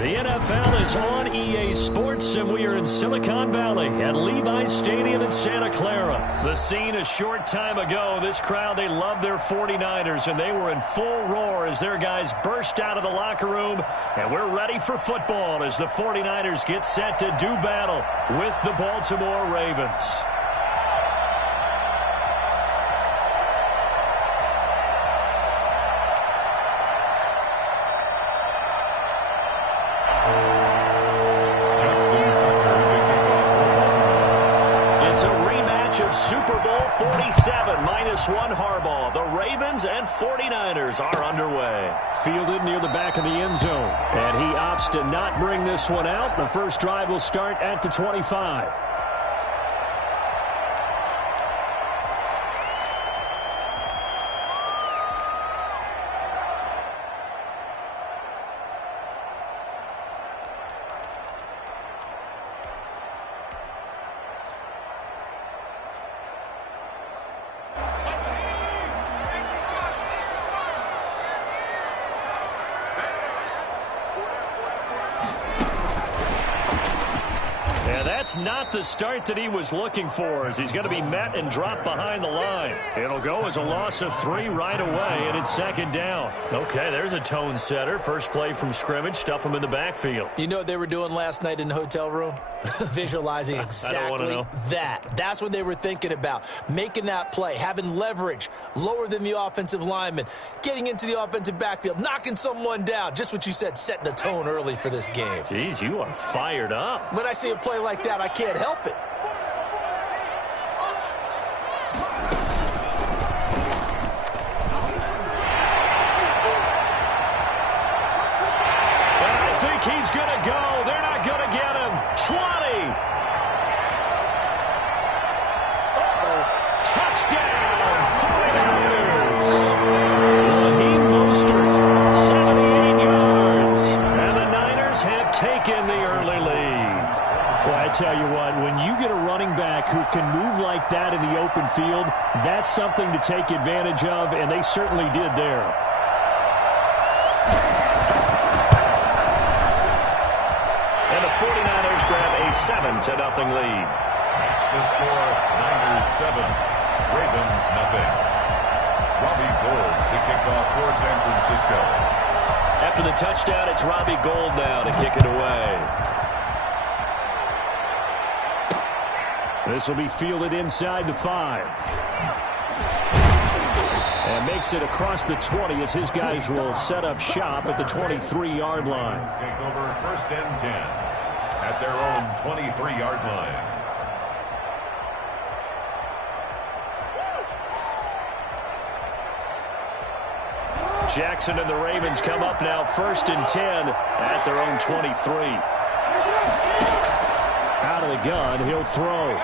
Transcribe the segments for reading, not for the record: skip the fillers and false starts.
The NFL is on EA Sports, and we are in Silicon Valley at Levi's Stadium in Santa Clara. The scene a short time ago. This crowd, they love their 49ers, and they were in full roar as their guys burst out of the locker room. And we're ready for football as the 49ers get set to do battle with the Baltimore Ravens. Super Bowl 47, -1 Harbaugh. The Ravens and 49ers are underway. Fielded near the back of the end zone. And he opts to not bring this one out. The first drive will start at the 25. That's not the start that he was looking for, as he's going to be met and dropped behind the line. It'll go as a loss of 3 right away, and it's second down. Okay, there's a tone setter. First play from scrimmage, stuff him in the backfield. You know what they were doing last night in the hotel room? Visualizing exactly that. That's what they were thinking about. Making that play, having leverage, lower than the offensive lineman, getting into the offensive backfield, knocking someone down. Just what you said, set the tone early for this game. Jeez, you are fired up. When I see a play like that, I can't help it. He's going to go. They're not going to get him. 20. Touchdown, 49ers. Raheem Mostert, 78 yards. And the Niners have taken the early lead. Well, I tell you what, when you get a running back who can move like that in the open field, that's something to take advantage of, and they certainly did there. And the 49ers grab a 7-0 lead. That's the score, Niners 7, Ravens nothing. Robbie Gould to kick off for San Francisco. After the touchdown, it's Robbie Gould now to kick it away. This will be fielded inside the 5. And makes it across the 20 as his guys will set up shop at the 23-yard line. Take over first and 10 at their own 23-yard line. Jackson and the Ravens come up now first and 10 at their own 23. Out of the gun, he'll throw.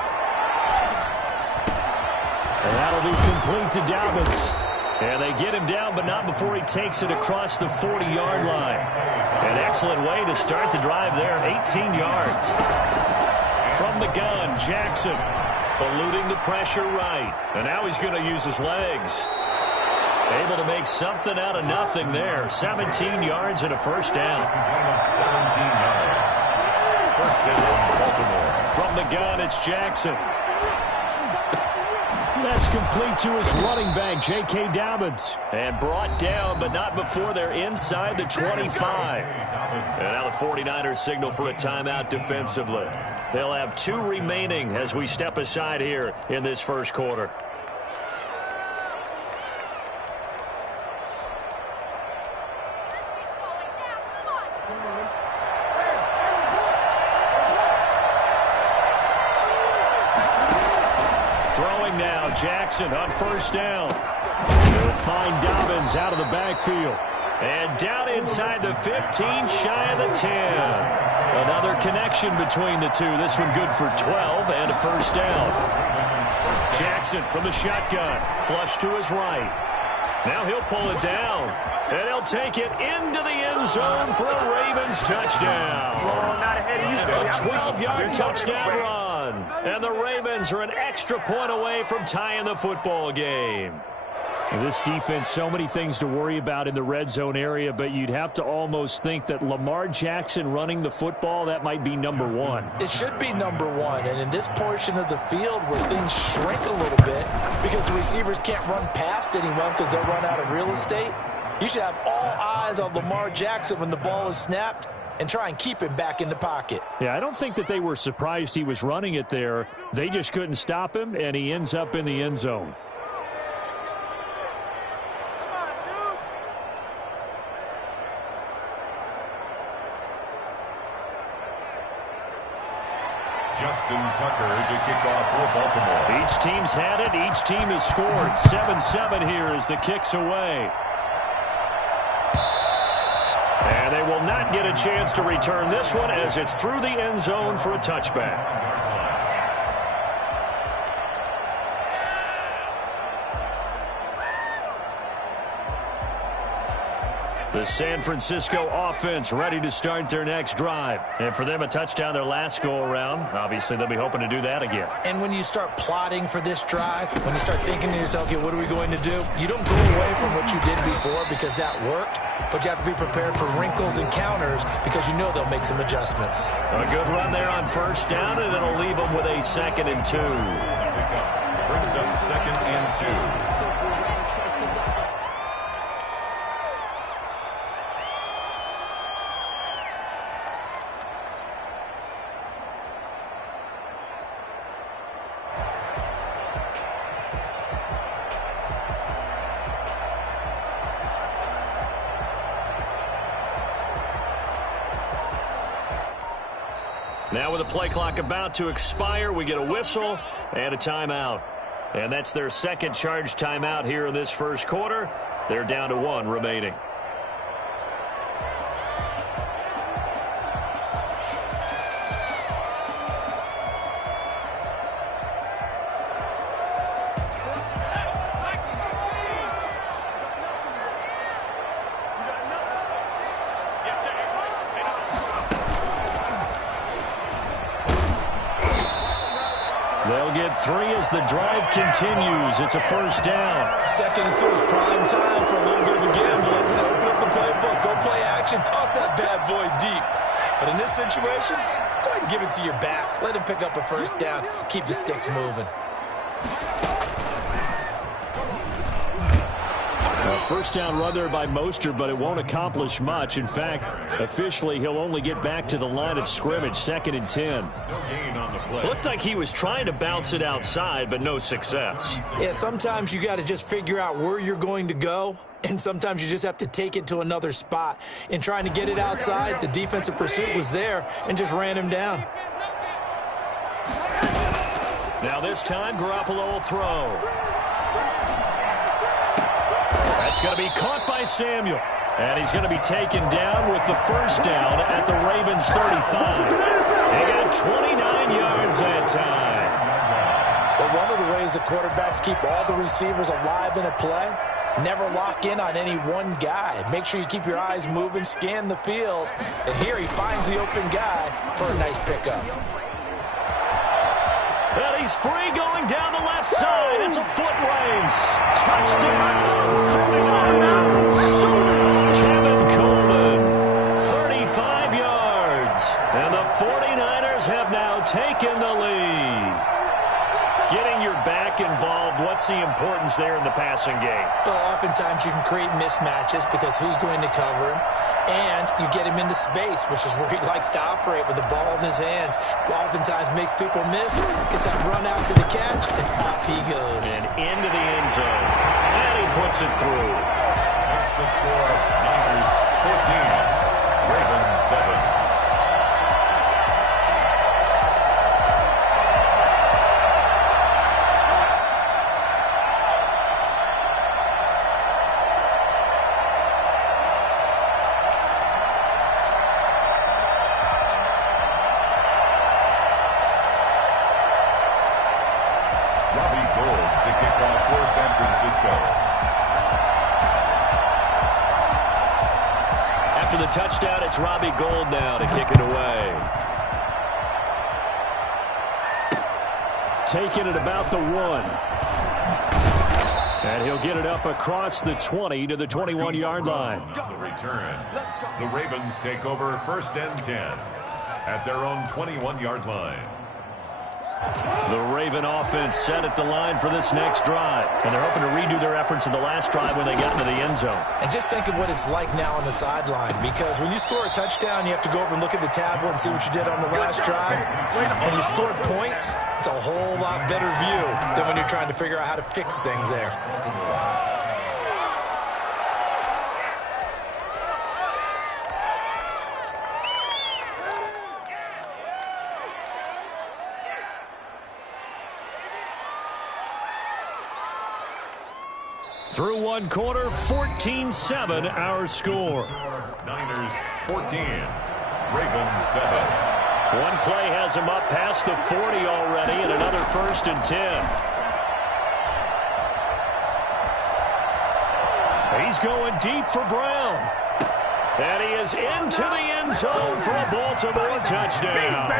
And that'll be complete to Dobbins. And they get him down, but not before he takes it across the 40-yard line. An excellent way to start the drive there, 18 yards. From the gun, Jackson eluding the pressure right. And now he's going to use his legs. Able to make something out of nothing there. 17 yards and a first down. 17 yards. First down, Baltimore. From the gun, it's Jackson. That's complete to his running back, J.K. Dobbins. And brought down, but not before they're inside the 25. And now the 49ers signal for a timeout defensively. They'll have 2 remaining as we step aside here in this first quarter. Jackson on first down. He'll find Dobbins out of the backfield. And down inside the 15, shy of the 10. Another connection between the two. This one good for 12 and a first down. Jackson from the shotgun. Flush to his right. Now he'll pull it down. And he'll take it into the end zone for a Ravens touchdown. A 12-yard touchdown run. And the Ravens are an extra point away from tying the football game. This defense, so many things to worry about in the red zone area, but you'd have to almost think that Lamar Jackson running the football, that might be number one. It should be number one, and in this portion of the field where things shrink a little bit because the receivers can't run past anyone because they'll run out of real estate, you should have all eyes on Lamar Jackson when the ball is snapped and try and keep him back in the pocket. Yeah, I don't think that they were surprised he was running it there. They just couldn't stop him, and he ends up in the end zone. Justin Tucker to kick off for Baltimore. Each team's had it. Each team has scored. 7-7 here as the kick's away. And they will not get a chance to return this one as it's through the end zone for a touchback. The San Francisco offense ready to start their next drive. And for them, a touchdown their last go-around. Obviously, they'll be hoping to do that again. And when you start plotting for this drive, when you start thinking to yourself, okay, what are we going to do? You don't go away from what you did before because that worked, but you have to be prepared for wrinkles and counters because you know they'll make some adjustments. A good run there on first down, and it'll leave them with a 2nd and 2. Brings up 2nd and 2. Now with the play clock about to expire, we get a whistle and a timeout. And that's their second charge timeout here in this first quarter. They're down to 1 remaining. They'll get 3 as the drive continues. It's a first down. 2nd and 2 is prime time for a little bit of a gamble, isn't it? Open up the playbook, go play action, toss that bad boy deep. But in this situation, go ahead and give it to your back. Let him pick up a first down. Keep the sticks moving. First down run there by Mostert, but it won't accomplish much. In fact, officially, he'll only get back to the line of scrimmage, 2nd and 10. No gain on the play. Looked like he was trying to bounce it outside, but no success. Yeah, sometimes you got to just figure out where you're going to go, and sometimes you just have to take it to another spot. In trying to get it outside, the defensive pursuit was there and just ran him down. Now this time, Garoppolo will throw. That's going to be caught by Samuel. And he's going to be taken down with the first down at the Ravens 35. They got 29 yards that time. Well, one of the ways the quarterbacks keep all the receivers alive in a play, never lock in on any one guy. Make sure you keep your eyes moving, scan the field. And here he finds the open guy for a nice pickup. And he's free going down the left side. It's a foot race. Touchdown, 49ers. Kevin Coleman, 35 yards. And the 49ers have now taken the lead. Getting your back involved, what's the importance there in the passing game? Well, oftentimes you can create mismatches because who's going to cover him? And you get him into space, which is where he likes to operate with the ball in his hands. Oftentimes makes people miss, gets that run after the catch, and off he goes. And into the end zone. And he puts it through. That's the score. Niners 14, Ravens 7. After the touchdown, it's Robbie Gould now to kick it away. Taking it about the 1. And he'll get it up across the 20 to the 21-yard line. The return. The Ravens take over 1st and 10 at their own 21-yard line. The Raven offense set at the line for this next drive. And they're hoping to redo their efforts in the last drive when they got into the end zone. And just think of what it's like now on the sideline. Because when you score a touchdown, you have to go over and look at the tablet and see what you did on the last drive. When you scored points, it's a whole lot better view than when you're trying to figure out how to fix things there. Through one quarter, 14-7 our score. Niners 14, Ravens 7. One play has him up past the 40 already, and another 1st and 10. He's going deep for Brown. And he is into the end zone for a Baltimore touchdown.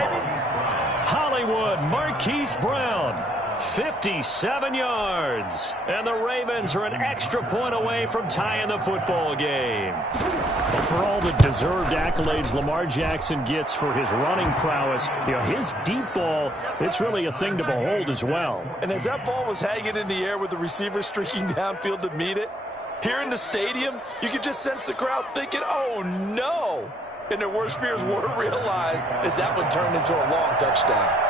Hollywood Marquise Brown. 57 yards. And the Ravens are an extra point away from tying the football game. For all the deserved accolades Lamar Jackson gets for his running prowess, his deep ball, it's really a thing to behold as well. And as that ball was hanging in the air with the receiver streaking downfield to meet it, here in the stadium, you could just sense the crowd thinking, oh, no. And their worst fears were realized as that one turned into a long touchdown.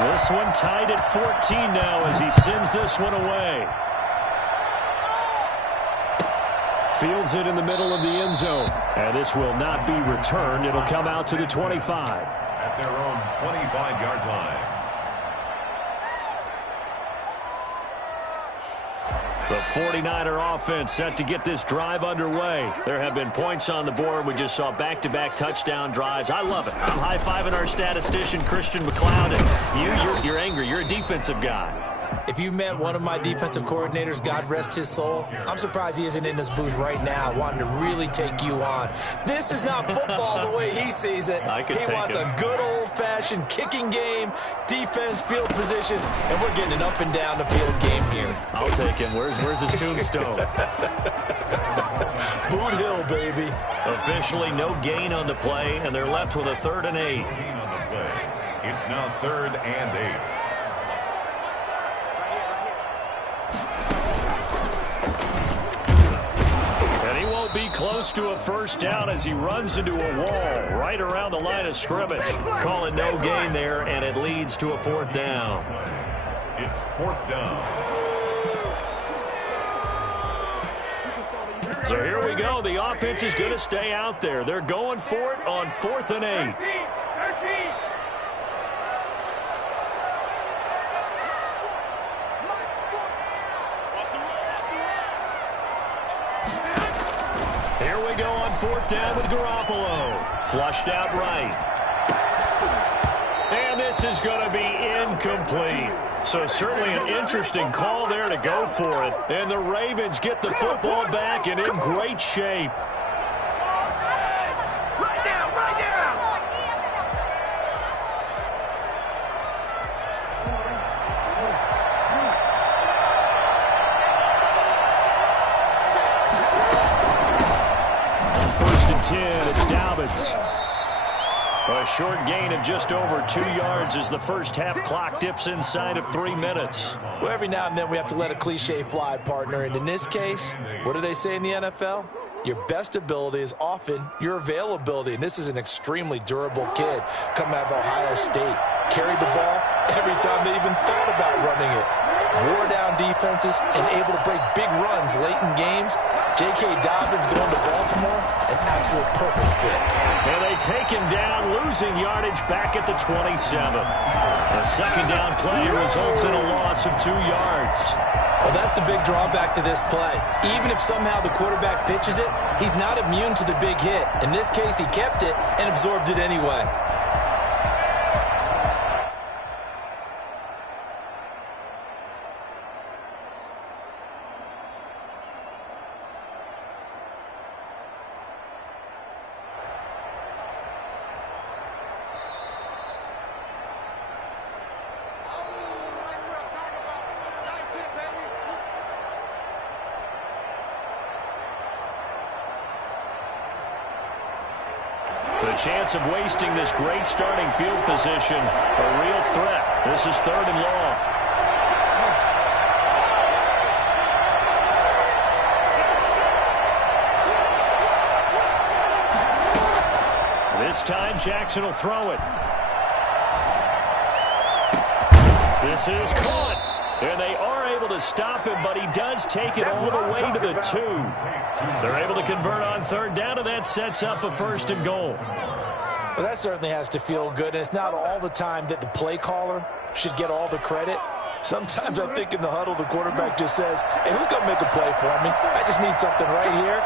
This one tied at 14 now as he sends this one away. Fields it in the middle of the end zone. And this will not be returned. It'll come out to the 25. At their own 25-yard line. The 49er offense set to get this drive underway. There have been points on the board. We just saw back-to-back touchdown drives. I love it. I'm high-fiving our statistician, Christian McLeod. And you're angry. You're a defensive guy. If you met one of my defensive coordinators, God rest his soul, I'm surprised he isn't in this booth right now wanting to really take you on. This is not football the way he sees it. He wants a good old-fashioned kicking game, defense, field position, and we're getting an up-and-down-the-field game here. I'll take him. Where's his tombstone? Boot Hill, baby. Officially no gain on the play, and they're left with a 3rd and 8. Gain on the play. It's now 3rd and 8. Be close to a 1st down as he runs into a wall right around the line of scrimmage. Calling no gain there, and it leads to a 4th down. It's 4th down. So here we go. The offense is going to stay out there. They're going for it on 4th and 8. Here we go on 4th down with Garoppolo. Flushed out right. And this is going to be incomplete. So certainly an interesting call there to go for it. And the Ravens get the football back and in great shape. It's Dobbins. A short gain of just over 2 yards as the first half clock dips inside of 3 minutes. Well, every now and then we have to let a cliche fly, partner. And in this case, what do they say in the NFL? Your best ability is often your availability. And this is an extremely durable kid coming out of Ohio State. Carried the ball every time they even thought about running it. Wore down defenses and able to break big runs late in games. J.K. Dobbins going to Baltimore, an absolute perfect fit. And they take him down, losing yardage back at the 27. A 2nd down play results in a loss of 2 yards. Well, that's the big drawback to this play. Even if somehow the quarterback pitches it, he's not immune to the big hit. In this case, he kept it and absorbed it anyway. a chance of wasting this great starting field position. A real threat. This is 3rd and long. This time, Jackson will throw it. This is caught. And they are able to stop him, but he does take it all the way to the 2. They're able to convert on 3rd down, and that sets up a 1st and goal. Well, that certainly has to feel good, and it's not all the time that the play caller should get all the credit. Sometimes I think in the huddle, the quarterback just says, hey, who's going to make a play for me? I just need something right here.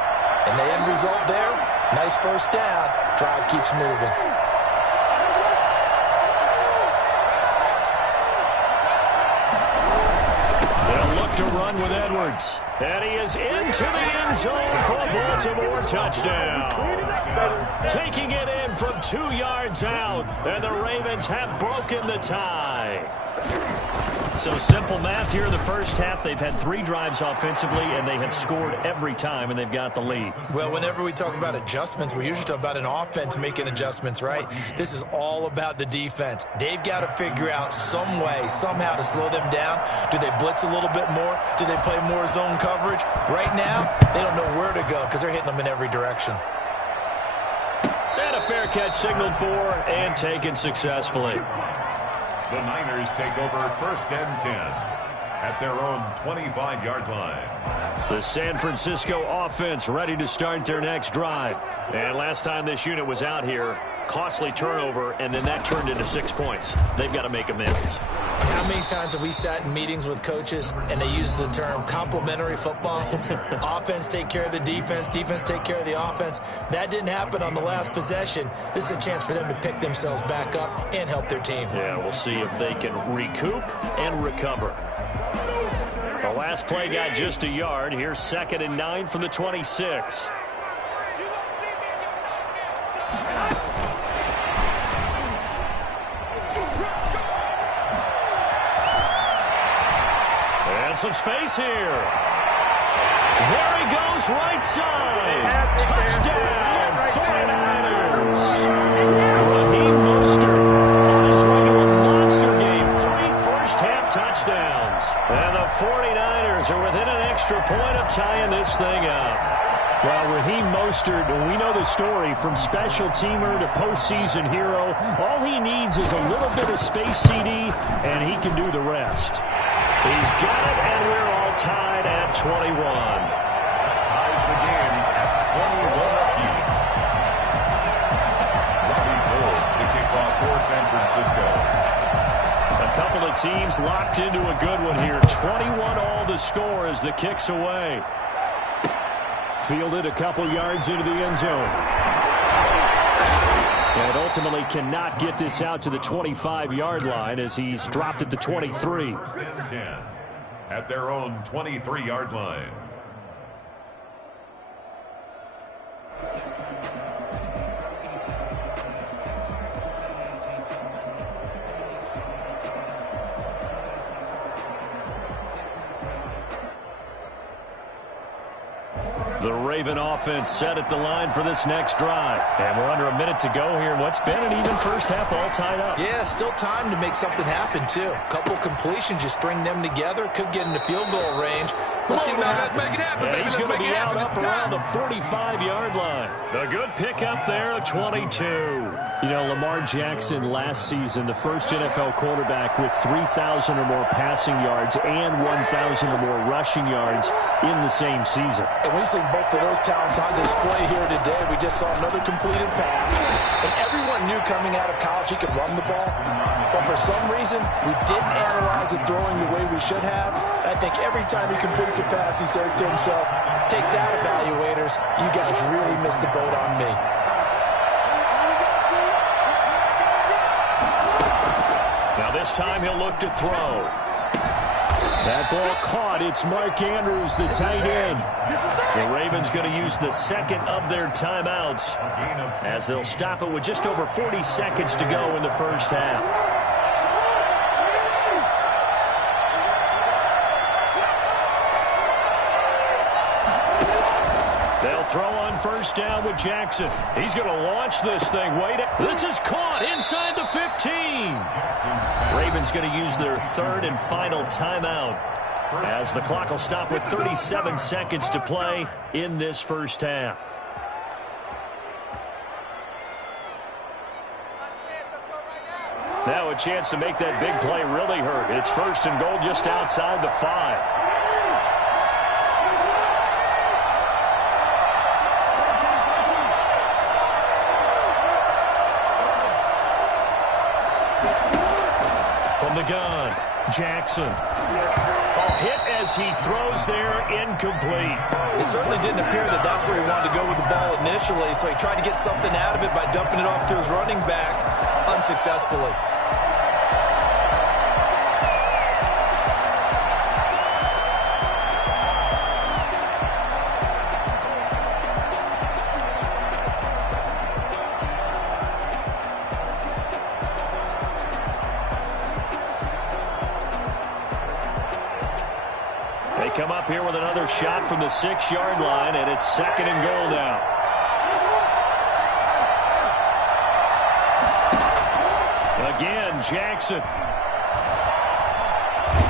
And the end result there, nice 1st down. Drive keeps moving. To run with Edwards. And he is into the end zone for a Baltimore touchdown. Taking it in from 2 yards out. And the Ravens have broken the tie. So simple math here in the first half. They've had 3 drives offensively, and they have scored every time, and they've got the lead. Well, whenever we talk about adjustments, we usually talk about an offense making adjustments, right? This is all about the defense. They've got to figure out some way, somehow to slow them down. Do they blitz a little bit more? Do they play more zone coverage? Right now, they don't know where to go because they're hitting them in every direction. And a fair catch signaled for and taken successfully. The Niners take over 1st and 10 at their own 25-yard line. The San Francisco offense ready to start their next drive. And last time this unit was out here, costly turnover, and then that turned into 6 points. They've got to make amends. How many times have we sat in meetings with coaches and they use the term complementary football? Offense take care of the defense, defense take care of the offense. That didn't happen on the last possession. This is a chance for them to pick themselves back up and help their team. Yeah, we'll see if they can recoup and recover. The last play got just a yard. Here's 2nd and 9 from the 26. Some space here. There he goes, right side. Touchdown, 49ers. Raheem Mostert on his way to a monster game. 3 first-half touchdowns. And the 49ers are within an extra point of tying this thing up. Well, Raheem Mostert, we know the story, from special teamer to postseason hero. All he needs is a little bit of space, CD, and he can do the rest. He's got it, and we're all tied at 21. Ties the game at 21 apiece. Robbie Gould to kick off for San Francisco. A couple of teams locked into a good one here. 21 all the score as the kick's away. Fielded a couple yards into the end zone. And ultimately cannot get this out to the 25-yard line as he's dropped at the 23. 10 at their own 23-yard line. The Raven offense set at the line for this next drive. And we're under a minute to go here. What's been an even first half, all tied up. Yeah, still time to make something happen, too. A couple completions, you string them together, could get into field goal range. Let's see what happens. Yeah, he's going to be out up around the 45-yard line. A good pickup there at 22. You know, Lamar Jackson last season, the first NFL quarterback with 3,000 or more passing yards and 1,000 or more rushing yards in the same season. And we've seen both of those talents on display here today. We just saw another completed pass. And everyone knew coming out of college he could run the ball. But for some reason, we didn't analyze it throwing the way we should have. I think every time he completes a pass, he says to himself, take that, evaluators. You guys really missed the boat on me. Now this time he'll look to throw. That ball caught. It's Mark Andrews, the tight end. The Ravens going to use the second of their timeouts as they'll stop it with just over 40 seconds to go in the first half. They'll throw on first down with Jackson. He's going to launch this thing. This is caught inside the 15. Ravens going to use their third and final timeout, as the clock will stop with 37 seconds to play in this first half. Now a chance to make that big play really hurt. It's first and goal just outside the 5. From the gun, Jackson. Hit as he throws there, incomplete. It certainly didn't appear that that's where he wanted to go with the ball initially, so he tried to get something out of it by dumping it off to his running back unsuccessfully. Come up here with another shot from the 6-yard line, and it's second and goal now. Again, Jackson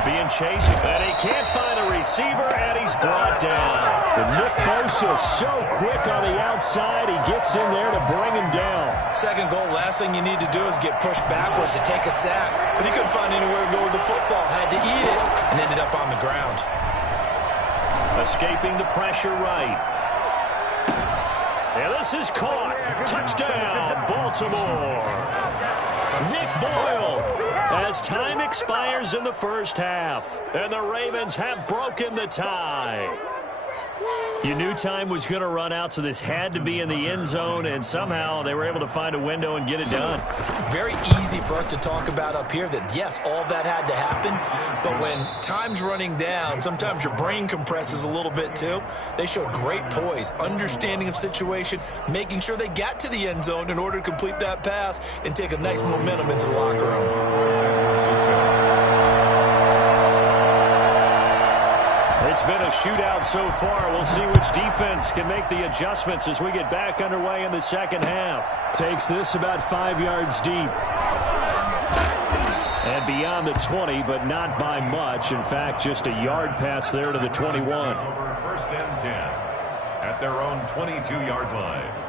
being chased, and he can't find a receiver, and he's brought down. And Nick Bosa so quick on the outside, he gets in there to bring him down. Second goal, last thing you need to do is get pushed backwards to take a sack, but he couldn't find anywhere to go with the football, had to eat it, and ended up on the ground. Escaping the pressure right. And this is caught. Touchdown, Baltimore. Nick Boyle, as time expires in the first half. And the Ravens have broken the tie. You knew time was going to run out, so this had to be in the end zone, and somehow they were able to find a window and get it done. Very easy for us to talk about up here that, yes, all that had to happen, but when time's running down, sometimes your brain compresses a little bit too. They showed great poise, understanding of situation, making sure they got to the end zone in order to complete that pass and take a nice momentum into the locker room. It's been a shootout so far. We'll see which defense can make the adjustments as we get back underway in the second half. Takes this about 5 yards deep. And beyond the 20, but not by much. In fact, just a yard pass there to the 21. First and 10 at their own 22-yard line.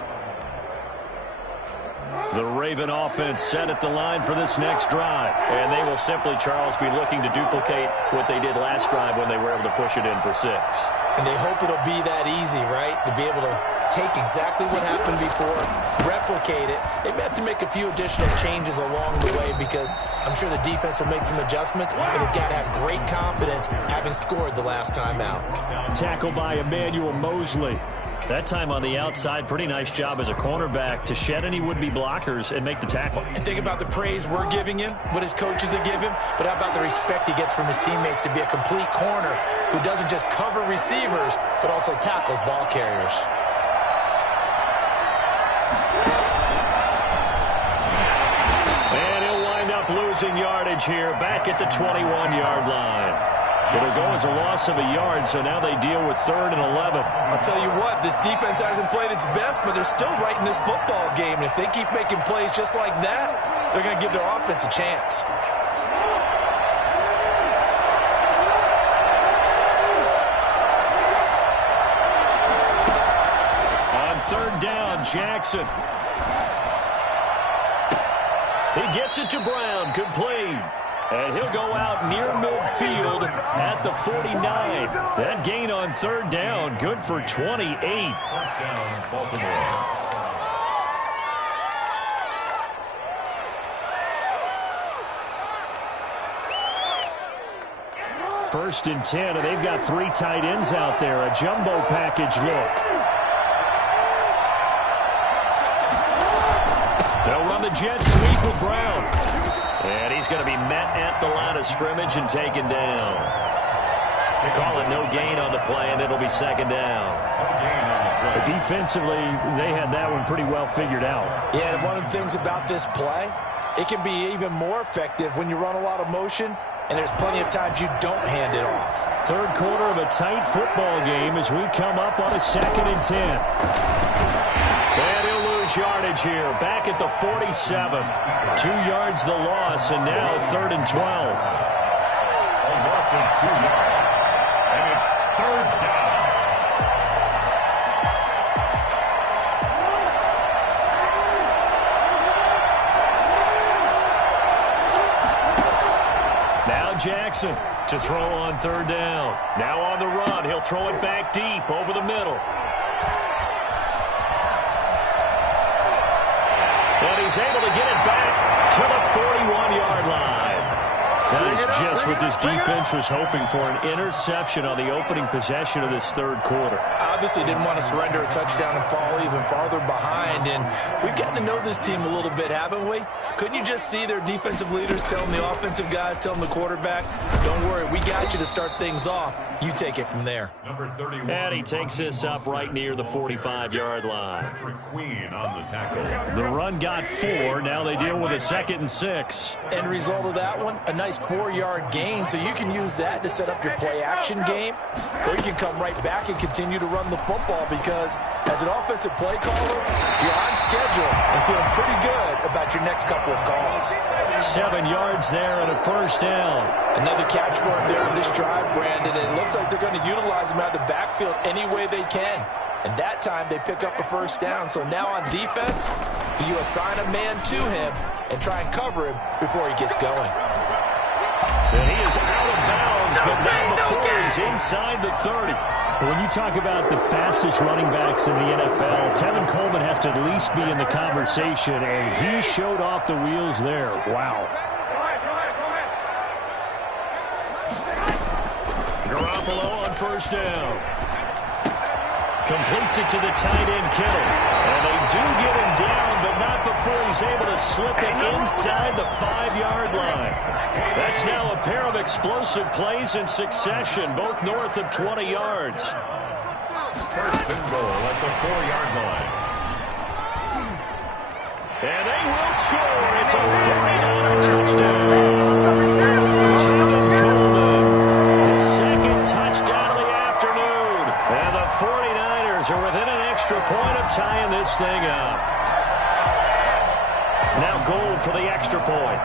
The Raven offense set at the line for this next drive. And they will simply, Charles, be looking to duplicate what they did last drive when they were able to push it in for 6. And they hope it'll be that easy, right? To be able to take exactly what happened before, replicate it. They may have to make a few additional changes along the way because I'm sure the defense will make some adjustments, but they've got to have great confidence having scored the last time out. Tackle by Emmanuel Mosley. That time on the outside, pretty nice job as a cornerback to shed any would-be blockers and make the tackle. And think about the praise we're giving him, what his coaches have given him, but how about the respect he gets from his teammates to be a complete corner who doesn't just cover receivers, but also tackles ball carriers. And he'll wind up losing yardage here, back at the 21-yard line. It'll go as a loss of a yard, so now they deal with 3rd and 11. I'll tell you what, this defense hasn't played its best, but they're still right in this football game. And if they keep making plays just like that, they're going to give their offense a chance. On 3rd down, Jackson. He gets it to Brown, complete. And he'll go out near midfield at the 49. That gain on 3rd down, good for 28. First down, Baltimore. First and 10, and they've got 3 tight ends out there. A jumbo package look. They'll run the jet sweep with Brown. And he's going to be met at the line of scrimmage and taken down. Call it no gain on the play, and it'll be 2nd down. Defensively, they had that one pretty well figured out. Yeah, and one of the things about this play, it can be even more effective when you run a lot of motion, and there's plenty of times you don't hand it off. Third quarter of a tight football game as we come up on a 2nd and 10. And he'll lose yardage here. Back at the 47. 2 yards the loss, and now 3rd and 12. A loss of 2 yards. And it's 3rd down. Jackson to throw on 3rd down. Now on the run. He'll throw it back deep over the middle. And he's able to get it back to the 41-yard line. That is just what this defense was hoping for, an interception on the opening possession of this 3rd quarter. Obviously didn't want to surrender a touchdown and fall even farther behind, and we've gotten to know this team a little bit, haven't we? Couldn't you just see their defensive leaders telling the offensive guys, telling the quarterback, don't worry, we got you to start things off. You take it from there. Number 31. And he takes this up right near the 45-yard line. Queen on the tackle. The run got 4. Now they deal with a 2nd and 6. End result of that one, a nice 4-yard gain, so you can use that to set up your play-action game, or you can come right back and continue to run the football because as an offensive play caller, you're on schedule and feeling pretty good about your next couple of calls. 7 yards there and a 1st down. Another catch for him there in this drive, Brandon. It looks like they're going to utilize him out of the backfield any way they can. And that time they pick up a 1st down. So now on defense, you assign a man to him and try and cover him before he gets going. And he is out of bounds, but not before he's inside the 30. When you talk about the fastest running backs in the NFL, Tevin Coleman has to at least be in the conversation, and he showed off the wheels there. Wow. Garoppolo on 1st down. Completes it to the tight end, Kittle. And they do get him down, but not before he's able to slip it inside the 5-yard line. That's now a pair of explosive plays in succession, both north of 20 yards. 1st and goal at the 4-yard line. And they will score. It's a 49er touchdown. Tevin Coleman, his 2nd touchdown of the afternoon. And the 49ers are within an extra point of tying this thing up. Now Gold for the extra point.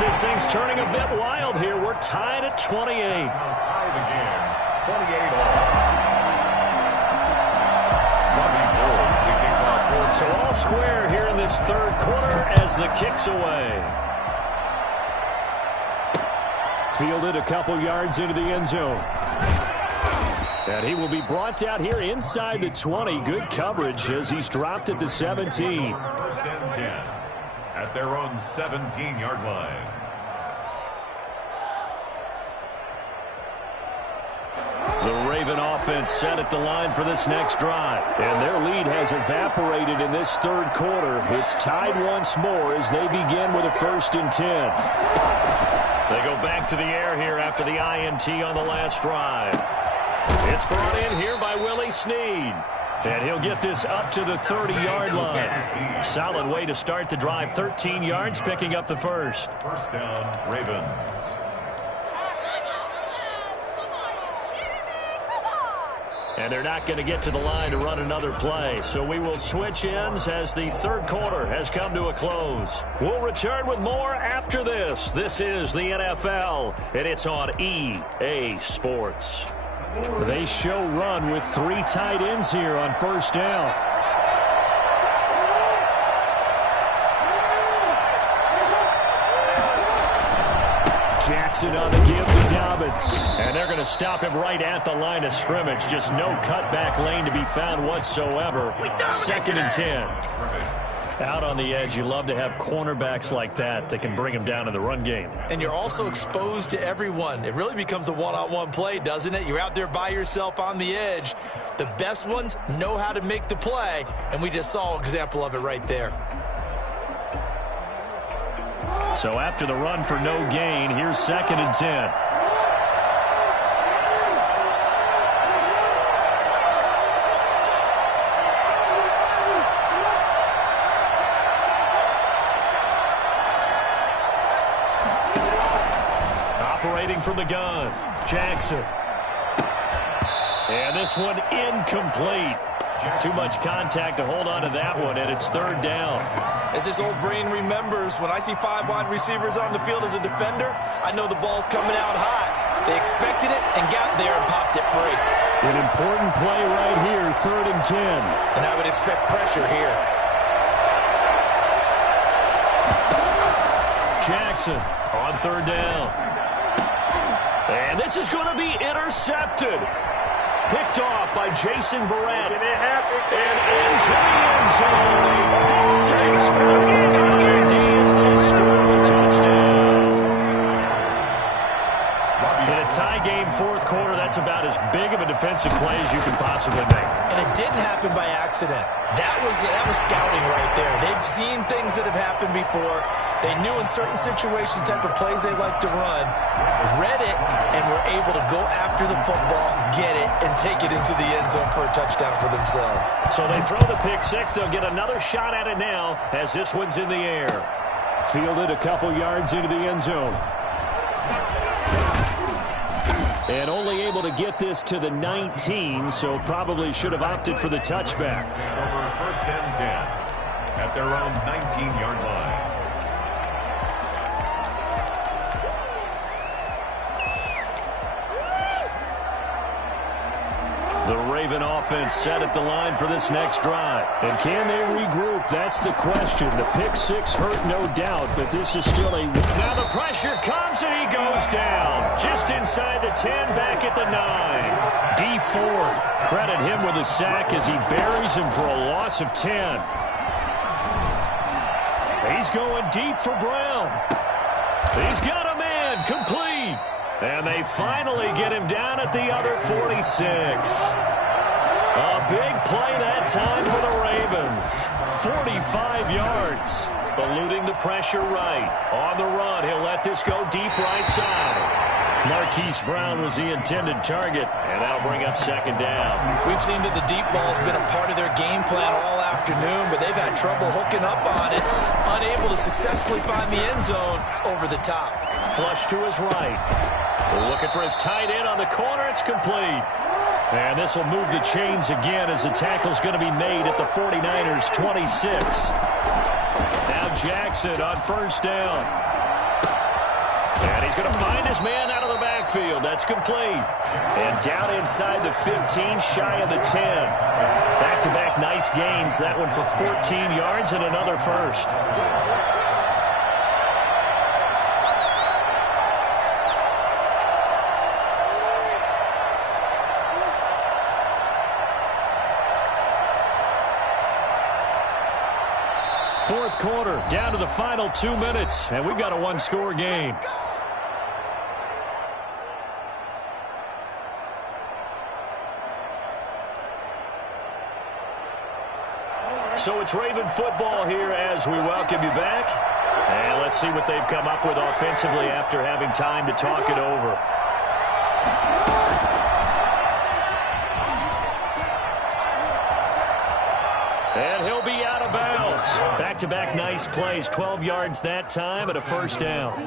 This thing's turning a bit wild here. We're tied at 28. Tied again. 28 all. Robbie Gould to kick off. So all square here in this 3rd quarter as the kick's away. Fielded a couple yards into the end zone. And he will be brought down here inside the 20. Good coverage as he's dropped at the 17. 1st and 10 at their own 17-yard line. The Raven offense set at the line for this next drive. And their lead has evaporated in this 3rd quarter. It's tied once more as they begin with a 1st and 10. They go back to the air here after the INT on the last drive. It's brought in here by Willie Snead. And he'll get this up to the 30-yard line. Solid way to start the drive. 13 yards, picking up the 1st. 1st down, Ravens. And they're not going to get to the line to run another play. So we will switch ends as the 3rd quarter has come to a close. We'll return with more after this. This is the NFL, and it's on EA Sports. They show run with 3 tight ends here on 1st down. Jackson on the give to Dobbins. And they're going to stop him right at the line of scrimmage. Just no cutback lane to be found whatsoever. 2nd and 10. Out on the edge, you love to have cornerbacks like that can bring him down in the run game. And you're also exposed to everyone. It really becomes a one-on-one play, doesn't it? You're out there by yourself on the edge. The best ones know how to make the play, and we just saw an example of it right there. So after the run for no gain, here's 2nd and 10. operating from the gun. Jackson. And this one incomplete. Too much contact to hold on to that one, and it's third down. As this old brain remembers, when I see 5 wide receivers on the field as a defender, I know the ball's coming out high. They expected it and got there and popped it free. An important play right here, 3rd and 10. And I would expect pressure here. Jackson on 3rd down. And this is going to be intercepted. Picked off by Jason Verrett. And into the end zone. Pick 6 for the 49 as they score a touchdown. In a tie game, 4th quarter, that's about as big of a defensive play as you can possibly make. And it didn't happen by accident. That was scouting right there. They've seen things that have happened before. They knew in certain situations type of plays they like to run, read it, and were able to go after the football, get it, and take it into the end zone for a touchdown for themselves. So they throw the pick 6. They'll get another shot at it now as this one's in the air. Fielded a couple yards into the end zone. And only able to get this to the 19, so probably should have opted for the touchback. Over 1st and 10 at their own 19-yard line. The Raven offense set at the line for this next drive. And can they regroup? That's the question. The pick 6 hurt, no doubt, but this is still a... Now the pressure comes and he goes down. Just inside the 10, back at the 9. D. Ford, credit him with a sack as he buries him for a loss of 10. He's going deep for Brown. He's got a man, complete. And they finally get him down at the other 46. A big play that time for the Ravens. 45 yards. Eluding the pressure right. On the run, he'll let this go deep right side. Marquise Brown was the intended target, and that'll bring up 2nd down. We've seen that the deep ball's been a part of their game plan all afternoon, but they've had trouble hooking up on it, unable to successfully find the end zone over the top. Flush to his right. Looking for his tight end on the corner. It's complete. And this will move the chains again as the tackle's going to be made at the 49ers' 26. Now Jackson on 1st down. And he's going to find his man out of the backfield. That's complete. And down inside the 15, shy of the 10. Back-to-back nice gains. That one for 14 yards and another first. Fourth quarter, down to the final 2 minutes, and we've got a 1-score game. So it's Raven football here as we welcome you back. And let's see what they've come up with offensively after having time to talk it over. And he'll be out of bounds. Back-to-back nice plays. 12 yards that time and a 1st down.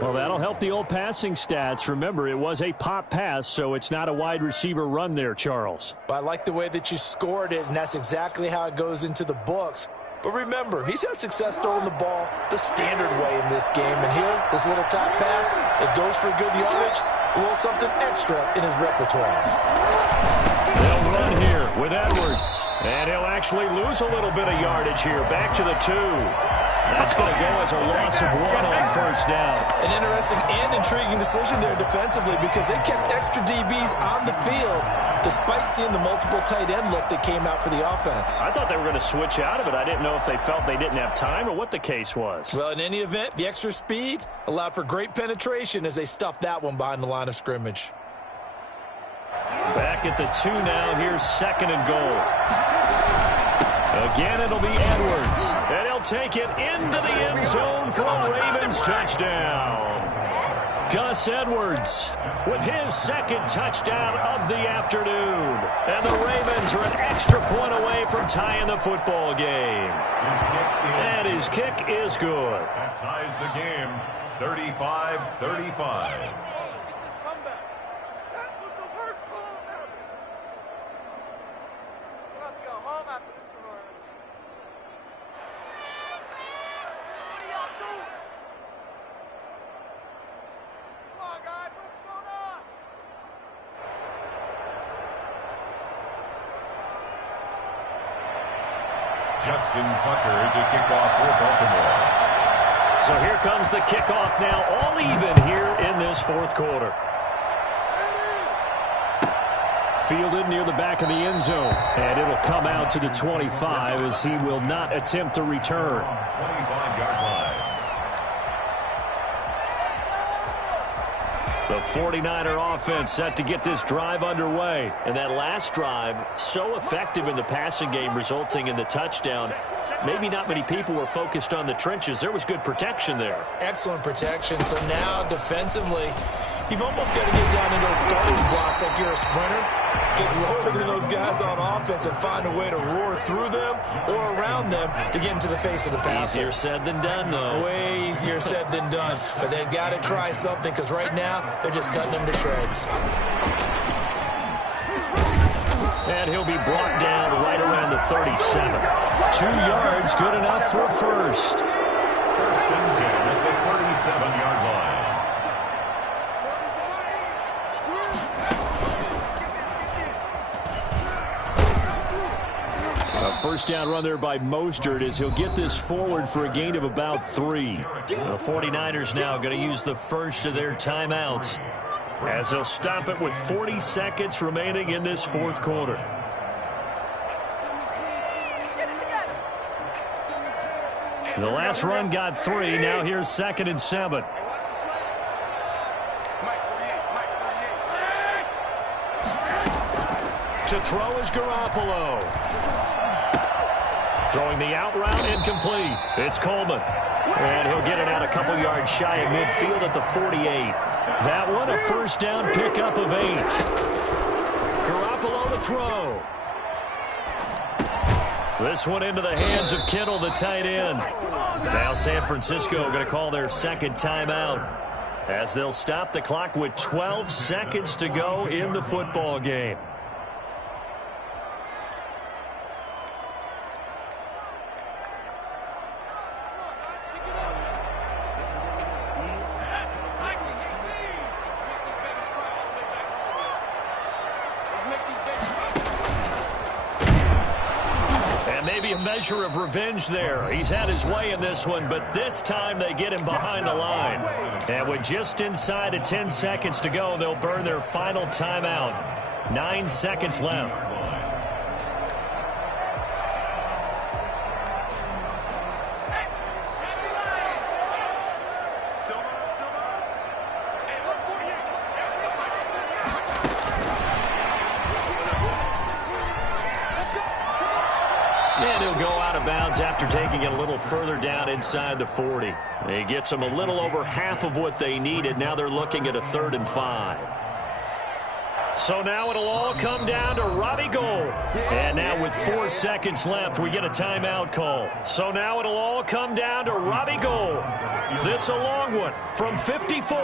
Well, that'll help the old passing stats. Remember, it was a pop pass, so it's not a wide receiver run there, Charles. Well, I like the way that you scored it, and that's exactly how it goes into the books. But remember, he's had success throwing the ball the standard way in this game. And here, this little top pass, it goes for good yardage, a little something extra in his repertoire. They'll run here with Edwards. And he'll actually lose a little bit of yardage here. Back to the 2. That's going to go as a loss of 1 on 1st down. An interesting and intriguing decision there defensively because they kept extra DBs on the field despite seeing the multiple tight end look that came out for the offense. I thought they were going to switch out of it. I didn't know if they felt they didn't have time or what the case was. Well, in any event, the extra speed allowed for great penetration as they stuffed that one behind the line of scrimmage. Back at the 2 now. Here's 2nd and goal. Again, it'll be Edwards. And he'll take it into the end zone for a Ravens touchdown. Gus Edwards with his 2nd touchdown of the afternoon. And the Ravens are an extra point away from tying the football game. And his kick is good. That ties the game, 35-35. Justin Tucker to kick off for Baltimore. So here comes the kickoff now, all even here in this fourth quarter. Fielded near the back of the end zone, and it'll come out to the 25 as he will not attempt to return. 25-yard line. The 49er offense set to get this drive underway. And that last drive, so effective in the passing game, resulting in the touchdown. Maybe not many people were focused on the trenches. There was good protection there. Excellent protection. So now defensively, you've almost got to get down in those starting blocks like you're a sprinter. Get lower than those guys on offense and find a way to roar through them or around them to get into the face of the passer. Easier said than done, though. Way easier said than done. But they've got to try something because right now they're just cutting them to shreds. And he'll be brought down right around the 37. 2 yards, good enough for a first. First and 10 at the 37-yard line. A first down run there by Mostert as he'll get this forward for a gain of about 3. The 49ers now going to use the first of their timeouts as they'll stop it with 40 seconds remaining in this fourth quarter. The last run got 3. Now here's 2nd and 7. To throw is Garoppolo. Throwing the out route, incomplete. It's Coleman. And he'll get it out a couple yards shy of midfield at the 48. That one a first down pickup of 8. Garoppolo to throw. This one into the hands of Kittle, the tight end. Now San Francisco going to call their second timeout as they'll stop the clock with 12 seconds to go in the football game. Maybe a measure of revenge there. He's had his way in this one, but this time they get him behind the line. And with just inside of 10 seconds to go, they'll burn their final timeout. 9 seconds left. And he'll go out of bounds after taking it a little further down inside the 40. He gets them a little over half of what they needed. Now they're looking at a 3rd and 5. So now it'll all come down to Robbie Gould. And now with 4 seconds left, we get a timeout call. So now it'll all come down to Robbie Gould. This a long one from 54.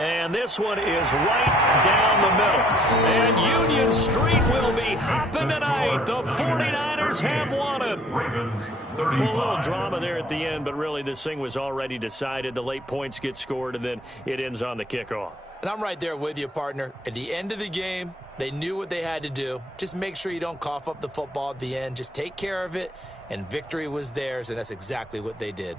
And this one is right down the middle. And Union Street will be hopping tonight. The 49ers have won it. A little drama there at the end, but really this thing was already decided. The late points get scored, and then it ends on the kickoff. And I'm right there with you, partner. At the end of the game, they knew what they had to do. Just make sure you don't cough up the football at the end. Just take care of it, and victory was theirs, and that's exactly what they did.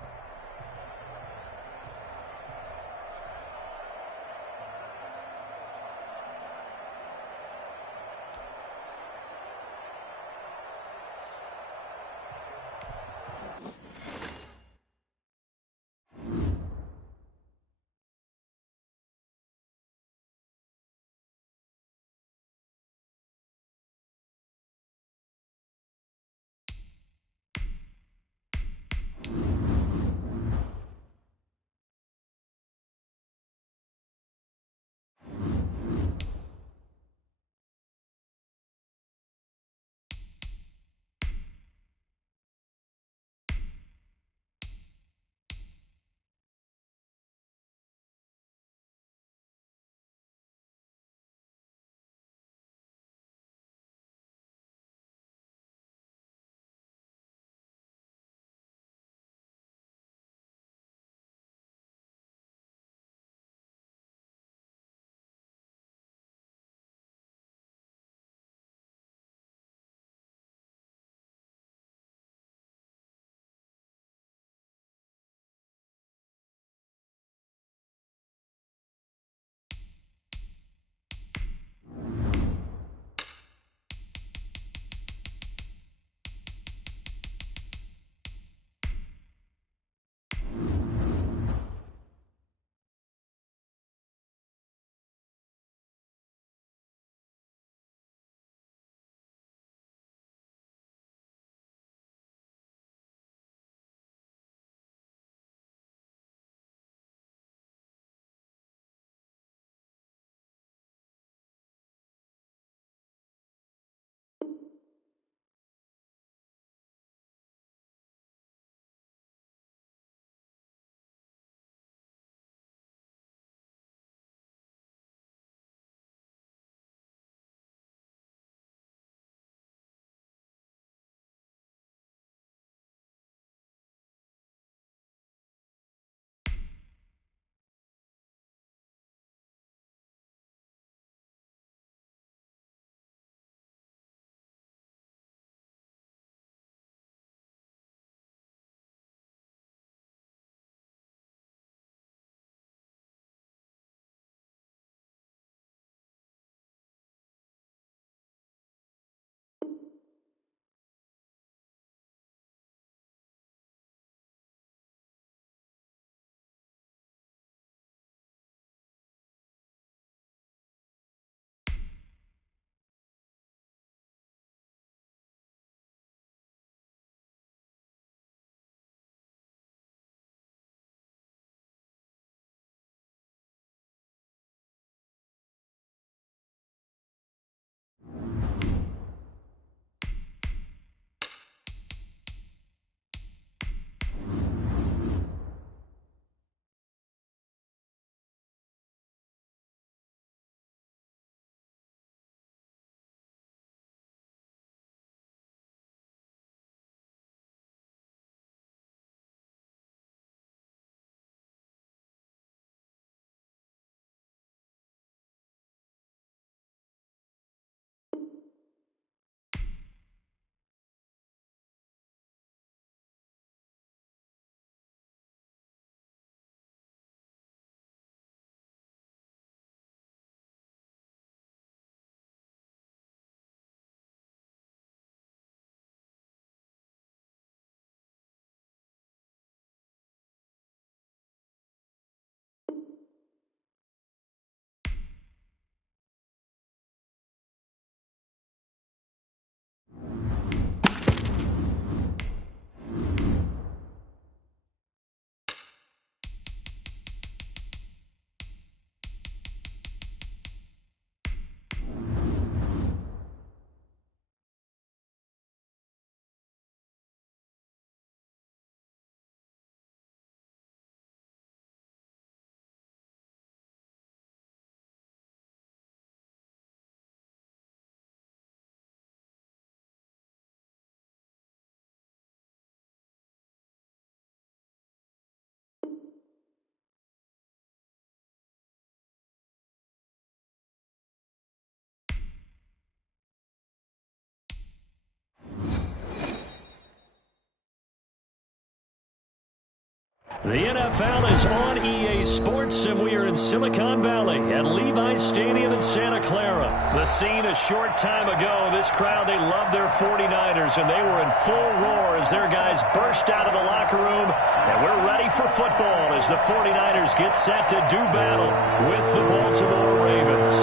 The NFL is on EA Sports, and we are in Silicon Valley at Levi's Stadium in Santa Clara. The scene a short time ago, this crowd, they love their 49ers, and they were in full roar as their guys burst out of the locker room. And we're ready for football as the 49ers get set to do battle with the Baltimore Ravens.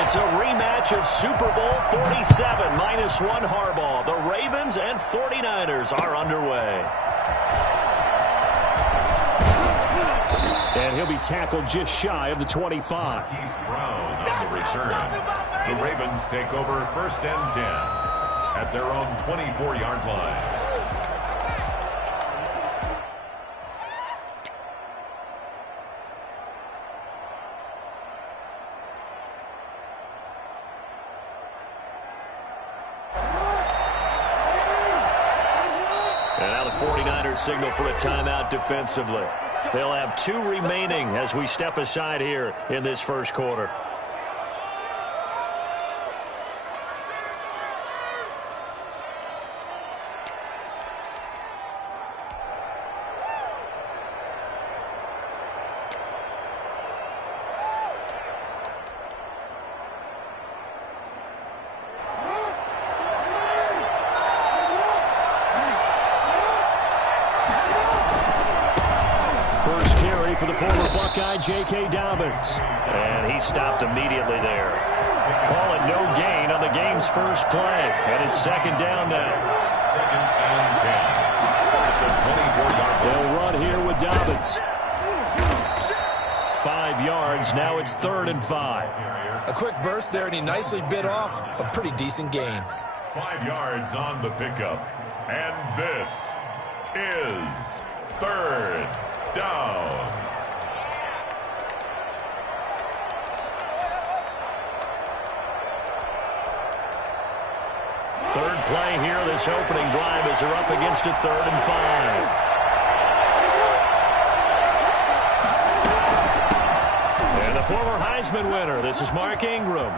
It's a rematch of Super Bowl 47, -1 Harbaugh. The Ravens and 49ers are underway. And he'll be tackled just shy of the 25. He's Brown on the return. The Ravens take over 1st and 10 at their own 24-yard line. And now the 49ers signal for a timeout defensively. They'll have 2 remaining as we step aside here in this first quarter. For the former Buckeye, J.K. Dobbins. And he stopped immediately there. Call it no gain on the game's first play. And it's 2nd down now. 2nd and 10. At the 24-yard line. They'll run here with Dobbins. 5 yards. Now it's 3rd and 5. A quick burst there, and he nicely bit off a pretty decent gain. 5 yards on the pickup. And this is 3rd down. Third play here, this opening drive as they're up against a 3rd and 5. And the former Heisman winner, this is Mark Ingram.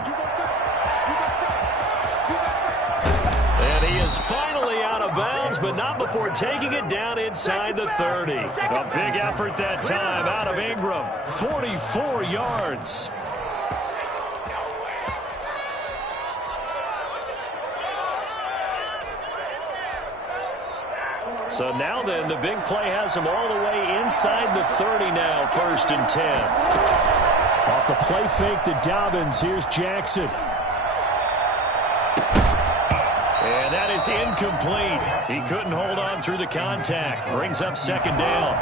And he is finally out of bounds, but not before taking it down inside the 30. A big effort that time out of Ingram. 44 yards. So now then, the big play has him all the way inside the 30 now, 1st and 10. Off the play fake to Dobbins, here's Jackson. And that is incomplete. He couldn't hold on through the contact. Brings up 2nd down.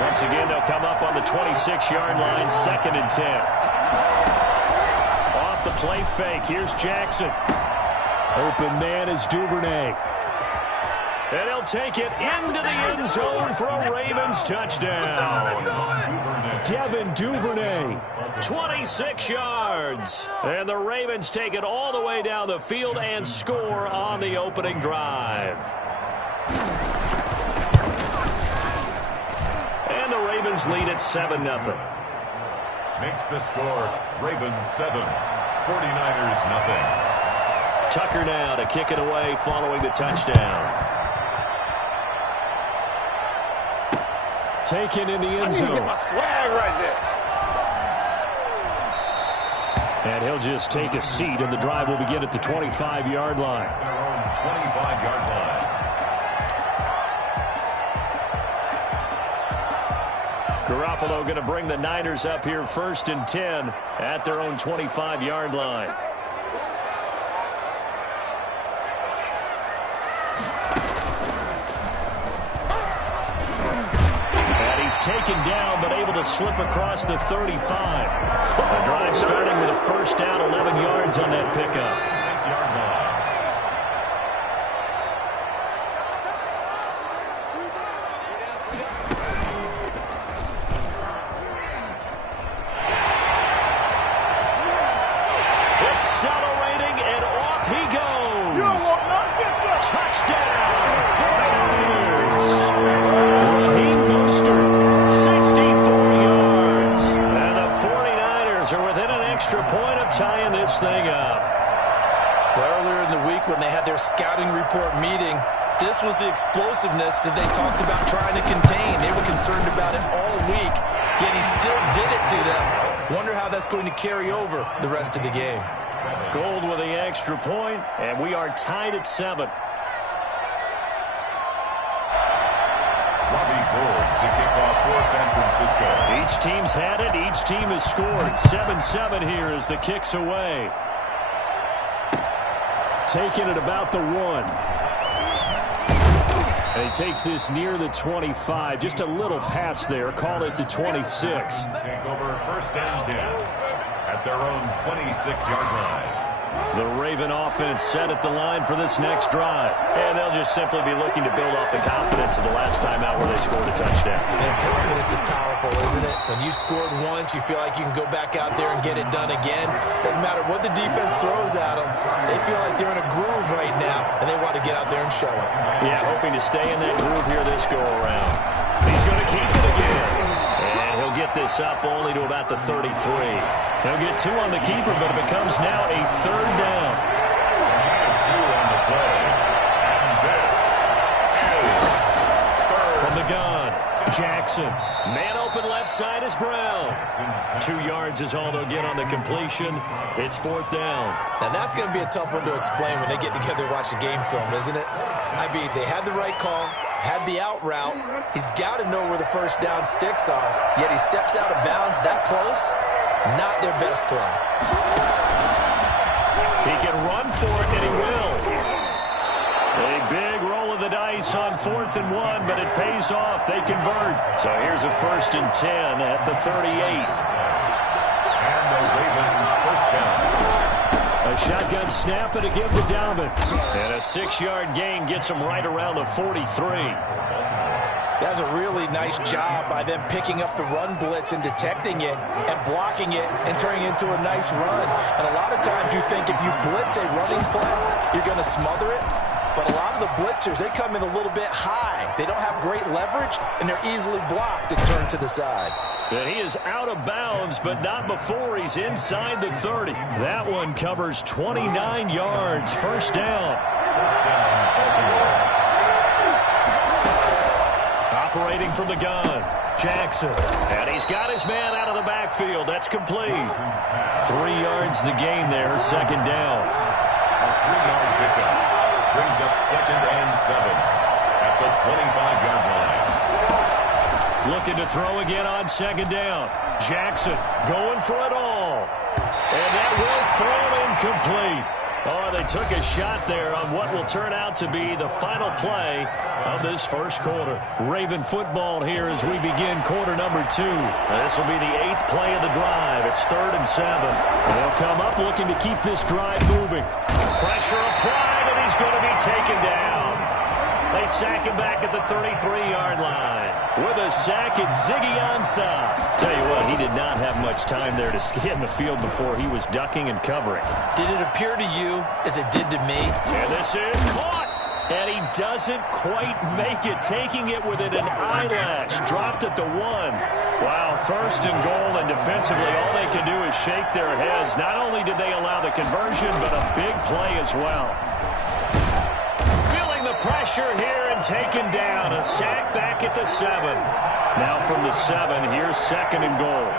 Once again, they'll come up on the 26-yard line, 2nd and 10. Off the play fake, here's Jackson. Open man is Duvernay. And he'll take it into the end zone for a Ravens touchdown. Devin Duvernay, 26 yards. And the Ravens take it all the way down the field and score on the opening drive. And the Ravens lead at 7-0. Makes the score Ravens 7, 49ers nothing. Tucker now to kick it away following the touchdown. Taken in the end zone. Get my swag right there. And he'll just take a seat, and the drive will begin at the 25-yard line. Their own 25-yard line. Garoppolo going to bring the Niners up here 1st and 10 at their own 25-yard line. Taken down, but able to slip across the 35. The drive starting with a 1st down, 11 yards on that pickup. 6-yard line. Accelerating, and off he goes. Touchdown, 49ers. Raheem Mostert, 64 yards. And the 49ers are within an extra point of tying this thing up. Well, earlier in the week when they had their scouting report meeting, This was the explosiveness that they talked about trying to contain. They were concerned about it all week, yet he still did it to them. Wonder how that's going to carry over the rest of the game. Gold with the extra point, and we are tied at 7. Robbie Gould to kick off for San Francisco. Each team's had it. Each team has scored. 7-7 here as the kick's away. Taking it about the 1. And he takes this near the 25. Just a little pass there. Call it the 26. Take over first and 10 at their own 26-yard line. The Raven offense set at the line for this next drive. And they'll just simply be looking to build off the confidence of the last time out where they scored a touchdown. And confidence is powerful, isn't it? When you scored once, you feel like you can go back out there and get it done again. Doesn't matter what the defense throws at them. They feel like they're in a groove right now, and they want to get out there and show it. Yeah, hoping to stay in that groove here this go-around. He's going to keep it again. And he'll get this up only to about the 33. He'll get 2 on the keeper, but it becomes now a 3rd down. 2 on the play. And this is third. From the gun, Jackson. Man open left side is Brown. 2 yards is all they'll get on the completion. It's 4th down. Now, that's going to be a tough one to explain when they get together and watch the game film, isn't it? I mean, they had the right call, had the out route. He's got to know where the first down sticks are, yet he steps out of bounds that close. Not their best play. He can run for it, and he will. A big roll of the dice on 4th and 1, but it pays off. They convert. So here's a 1st and 10 at the 38. And the Ravens first down. A shotgun snap and a give to Dobbins. And a 6-yard gain gets him right around the 43. That's a really nice job by them picking up the run blitz and detecting it and blocking it and turning it into a nice run. And a lot of times you think if you blitz a running play, you're going to smother it. But a lot of the blitzers, they come in a little bit high. They don't have great leverage, and they're easily blocked and turned to the side. And he is out of bounds, but not before he's inside the 30. That one covers 29 yards. First down. First down, Baltimore. Operating from the gun, Jackson. And he's got his man out of the backfield. That's complete. 3 yards the gain there, 2nd down. A 3-yard pickup brings up 2nd and 7 at the 25-yard line. Looking to throw again on 2nd down. Jackson going for it all. And that will throw incomplete. Oh, they took a shot there on what will turn out to be the final play of this first quarter. Raven football here as we begin quarter number 2. This will be the 8th play of the drive. It's 3rd and 7. And they'll come up looking to keep this drive moving. Pressure applied, and he's going to be taken down. They sack him back at the 33-yard line. With a sack, it's Ziggy Ansah. Tell you what, he did not have much time there to scan the field before he was ducking and covering. Did it appear to you as it did to me? And this is caught. And he doesn't quite make it, taking it within an eyelash. Dropped at the 1. Wow, 1st and goal, and defensively all they can do is shake their heads. Not only did they allow the conversion, but a big play as well. Feeling the pressure here and taken down. A sack back at the 7. Now from the 7, here's 2nd and goal.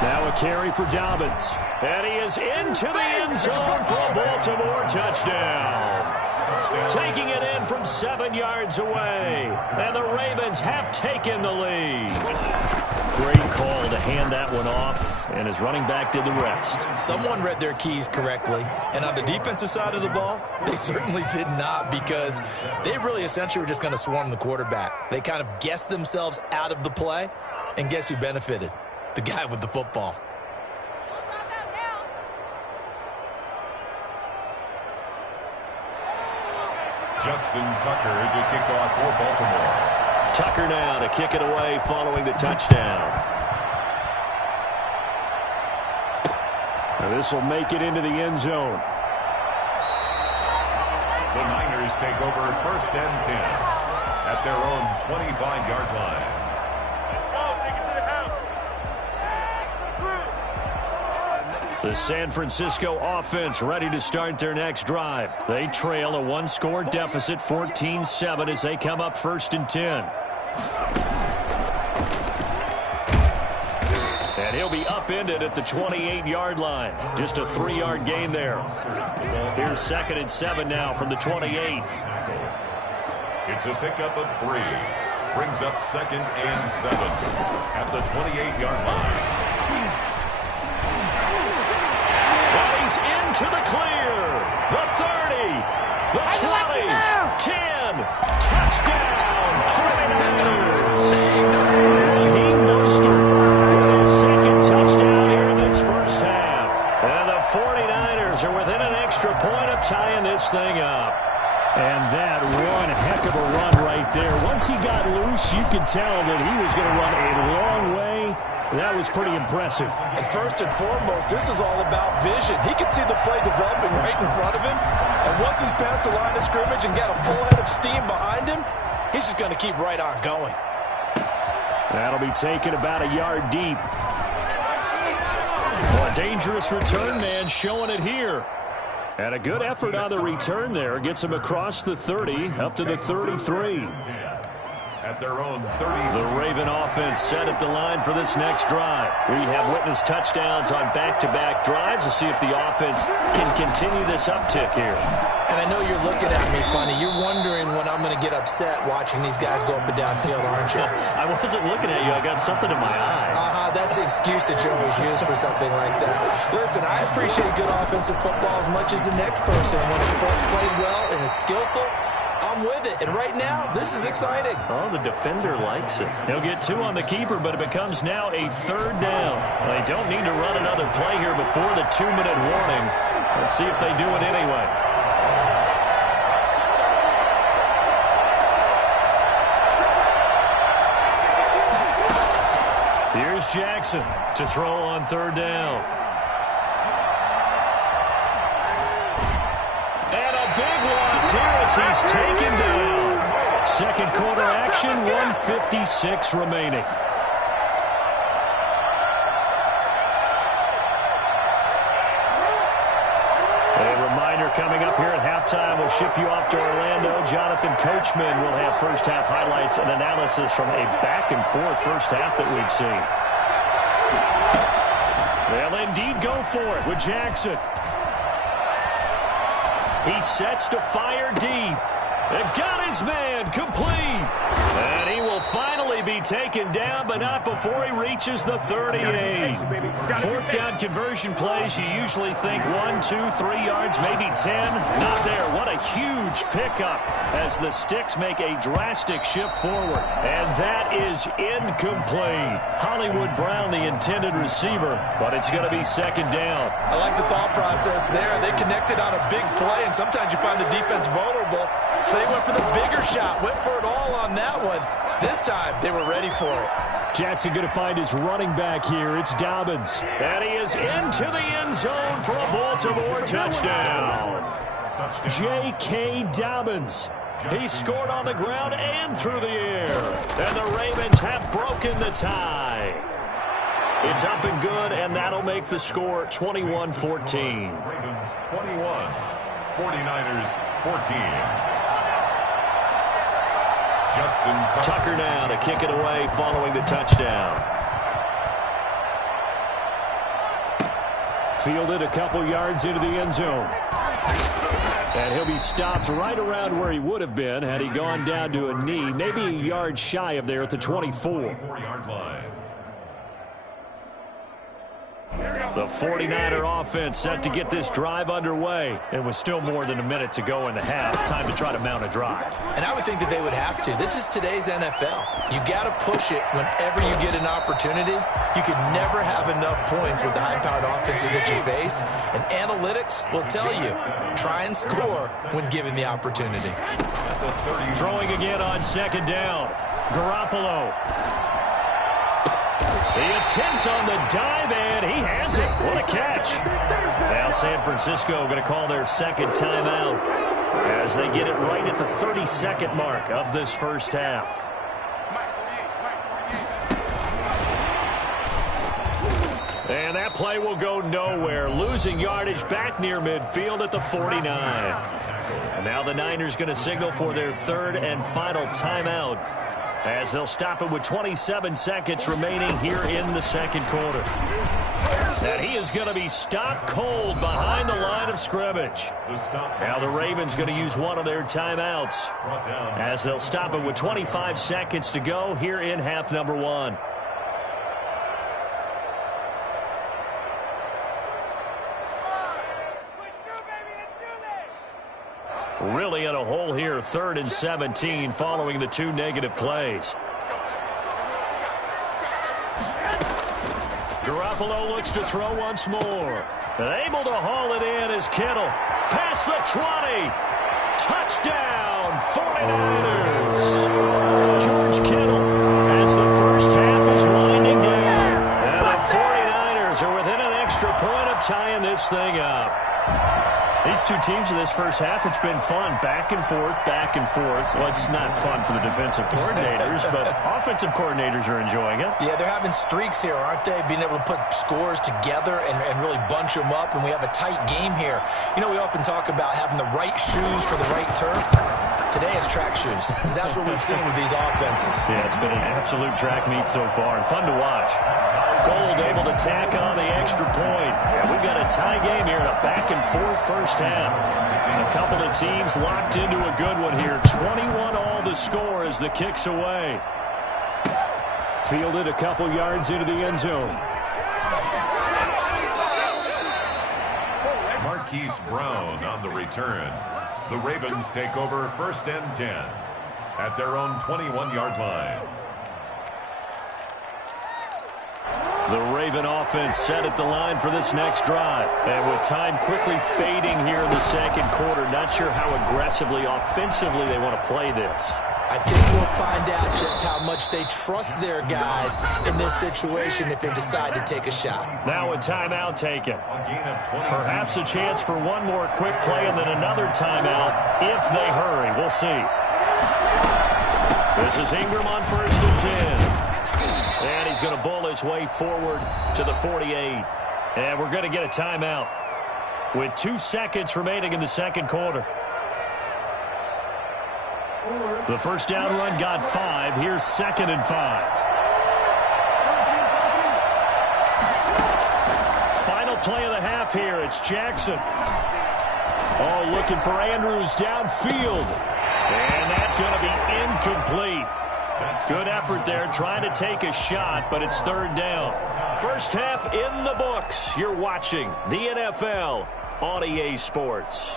Now a carry for Dobbins. And he is into the end zone for a Baltimore touchdown. Taking it in from 7 yards away. And the Ravens have taken the lead. Great call to hand that one off, and his running back did the rest. Someone read their keys correctly, and on the defensive side of the ball, they certainly did not, because they really essentially were just going to swarm the quarterback. They kind of guessed themselves out of the play, and guess who benefited? The guy with the football. Justin Tucker to kick off for Baltimore. Tucker now to kick it away following the touchdown. This will make it into the end zone. The Niners take over 1st and 10 at their own 25-yard line. Let's go, take it to the house. The San Francisco offense ready to start their next drive. They trail a one-score deficit, 14-7, as they come up 1st and 10. And he'll be upended at the 28-yard line. Just a 3-yard gain there. Here's 2nd and 7 now from the 28. It's a pickup of 3. Brings up 2nd and 7 at the 28-yard line. He's into the clear. The 30. The 20. 10. Touchdown. 49ers. He mustered for his 2nd touchdown here in this first half. And the 49ers are within an extra point of tying this thing up. And that one heck of a run right there. Once he got loose, you could tell that he was going to run a long way. That was pretty impressive. And first and foremost, this is all about vision. He can see the play developing right in front of him. And once he's past the line of scrimmage and got a full head of steam behind him, he's just going to keep right on going. That'll be taken about a yard deep. Well, a dangerous return man showing it here. And a good effort on the return there. Gets him across the 30, up to the 33. At their own 30. The Raven offense set at the line for this next drive. We have witnessed touchdowns on back-to-back drives to see if the offense can continue this uptick here. And I know you're looking at me funny. You're wondering when I'm going to get upset watching these guys go up and down field, aren't you? I wasn't looking at you. I got something in my eye. That's the excuse that you always use for something like that. Listen, I appreciate good offensive football as much as the next person. When it's played well and is skillful, I'm with it. And right now, this is exciting. Oh, the defender likes it. He'll get 2 on the keeper, but it becomes now a 3rd down. They don't need to run another play here before the 2-minute warning. Let's see if they do it anyway. Here's Jackson to throw on 3rd down. And a big loss here as he's taken down. 2nd quarter action, 1:56 remaining. A reminder coming up here at halftime, we'll ship you off to Orlando. Jonathan Coachman will have first half highlights and analysis from a back-and-forth first half that we've seen. They'll indeed go for it with Jackson. He sets to fire deep. And got his man complete. And he will finally be taken down, but not before he reaches the 38. 4th down conversion plays, you usually think 1, 2, 3 yards, maybe 10. Not there. What a huge pickup as the Sticks make a drastic shift forward. And that is incomplete. Hollywood Brown, the intended receiver, but it's going to be 2nd down. I like the thought process there. They connected on a big play, and sometimes you find the defense vulnerable. So they went for the bigger shot, went for it all on that one. This time, they were ready for it. Jackson going to find his running back here. It's Dobbins. And he is into the end zone for a Baltimore touchdown. J.K. Dobbins. He scored on the ground and through the air. And the Ravens have broken the tie. It's up and good, and that'll make the score 21-14. Ravens 21, 49ers 14. Justin Tucker now to kick it away following the touchdown. Fielded a couple yards into the end zone. And he'll be stopped right around where he would have been had he gone down to a knee, maybe a yard shy of there at the 24. The 49er offense set to get this drive underway. It was still more than a minute to go in the half. Time to try to mount a drive. And I would think that they would have to. This is today's NFL. You got to push it whenever you get an opportunity. You can never have enough points with the high-powered offenses that you face. And analytics will tell you, try and score when given the opportunity. Throwing again on 2nd down. Garoppolo. The attempt on the dive, and he has it. What a catch. Now San Francisco going to call their 2nd timeout as they get it right at the 32nd mark of this first half. And that play will go nowhere, losing yardage back near midfield at the 49. And now the Niners going to signal for their third and final timeout, as they'll stop it with 27 seconds remaining here in the second quarter. And he is going to be stopped cold behind the line of scrimmage. Now the Ravens going to use one of their timeouts, as they'll stop it with 25 seconds to go here in half number one. Really in a hole here, 3rd and 17, following the 2 negative plays. Garoppolo looks to throw once more. And able to haul it in is Kittle. Past the 20. Touchdown, 49ers. George Kittle, as the first half is winding down. And the 49ers are within an extra point of tying this thing up. These two teams in this first half, it's been fun. Back and forth, back and forth. Well, it's not fun for the defensive coordinators, but offensive coordinators are enjoying it. Yeah, they're having streaks here, aren't they? Being able to put scores together and really bunch them up, and we have a tight game here. You know, we often talk about having the right shoes for the right turf. Today it's track shoes, because that's what we've seen with these offenses. Yeah, it's been an absolute track meet so far, and fun to watch. Gold able to tack on the extra point. And we've got a tie game here in a back-and-forth first half. A couple of teams locked into a good one here. 21 all the score as the kick's away. Fielded a couple yards into the end zone. Marquise Brown on the return. The Ravens take over 1st and 10 at their own 21-yard line. The Raven offense set at the line for this next drive. And with time quickly fading here in the second quarter, not sure how aggressively, offensively they want to play this. I think we'll find out just how much they trust their guys in this situation if they decide to take a shot. Now a timeout taken. Perhaps a chance for one more quick play and then another timeout if they hurry. We'll see. This is Ingram on 1st and 10. And he's going to bull his way forward to the 48. And we're going to get a timeout with 2 seconds remaining in the second quarter. The first down run got 5. Here's 2nd and 5. Final play of the half here. It's Jackson. Oh, looking for Andrews downfield. And that's going to be incomplete. Good effort there, trying to take a shot, but it's 3rd down. First half in the books. You're watching the NFL on EA Sports.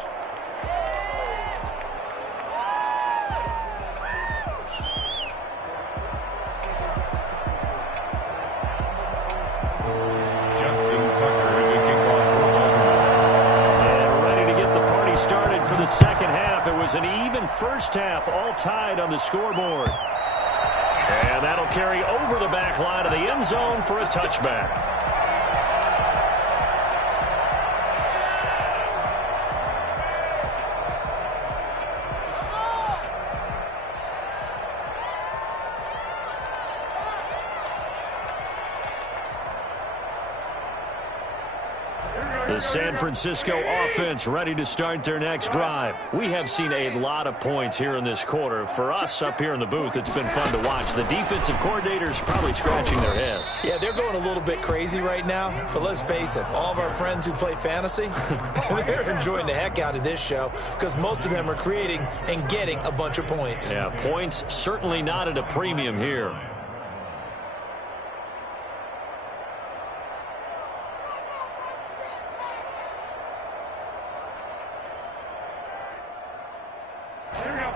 Justin Tucker to kick off for Baltimore. And ready to get the party started for the second half. It was an even first half, all tied on the scoreboard. And that'll carry over the back line of the end zone for a touchback. The San Francisco offense ready to start their next drive. We have seen a lot of points here in this quarter. For us up here in the booth, it's been fun to watch. The defensive coordinators probably scratching their heads. Yeah, they're going a little bit crazy right now. But let's face it, all of our friends who play fantasy, they're enjoying the heck out of this show because most of them are creating and getting a bunch of points. Yeah, points certainly not at a premium here.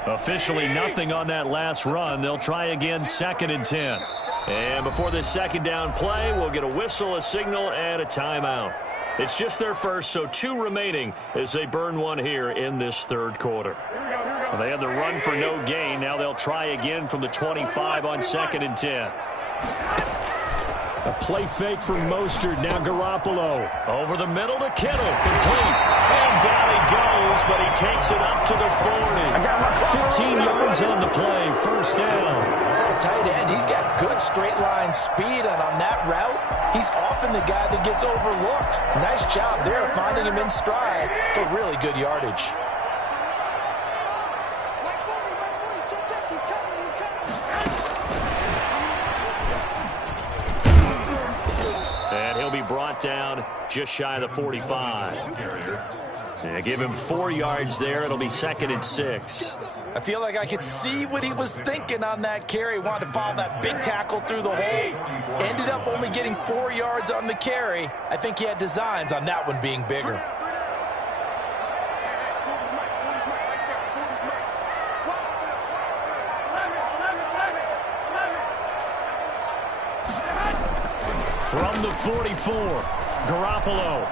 Officially nothing on that last run. They'll try again, 2nd and 10. And before this second down play, we'll get a whistle, a signal, and a timeout. It's just their first, so 2 remaining as they burn one here in this third quarter. Well, they had the run for no gain. Now they'll try again from the 25 on 2nd and 10. A play fake for Mostert. Now Garoppolo. Over the middle to Kittle. Complete. And down he goes, but he takes it up to the 40. 15 yards on the play. First down. For a tight end, he's got good straight line speed, and on that route, He's often the guy that gets overlooked. Nice job there finding him in stride for really good yardage. And he'll be brought down just shy of the 45. And give him 4 yards there. It'll be 2nd and 6. I feel like I could see what he was thinking on that carry. Wanted to follow that big tackle through the hole. Ended up only getting 4 yards on the carry. I think he had designs on that one being bigger. From the 44, Garoppolo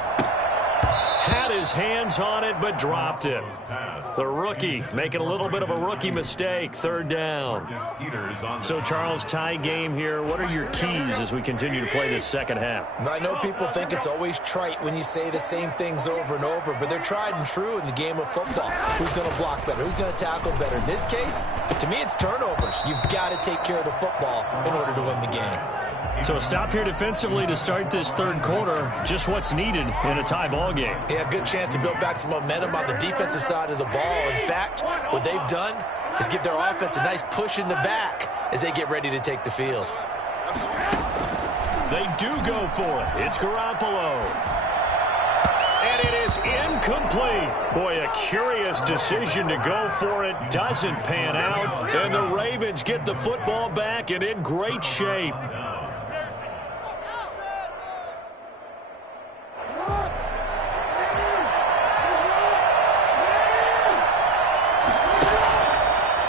had his hands on it but dropped it. The rookie making a little bit of a rookie mistake, 3rd down. So, Charles, tie game here. What are your keys as we continue to play this second half? I know people think it's always trite when you say the same things over and over, but they're tried and true in the game of football. Who's going to block better? Who's going to tackle better? In this case, to me, it's turnovers. You've got to take care of the football in order to win the game. So a stop here defensively to start this 3rd quarter. Just what's needed in a tie ball game. Yeah, good chance to build back some momentum on the defensive side of the ball. In fact, what they've done is give their offense a nice push in the back as they get ready to take the field. They do go for it. It's Garoppolo. And it is incomplete. Boy, a curious decision to go for it. Doesn't pan out. And the Ravens get the football back and in great shape.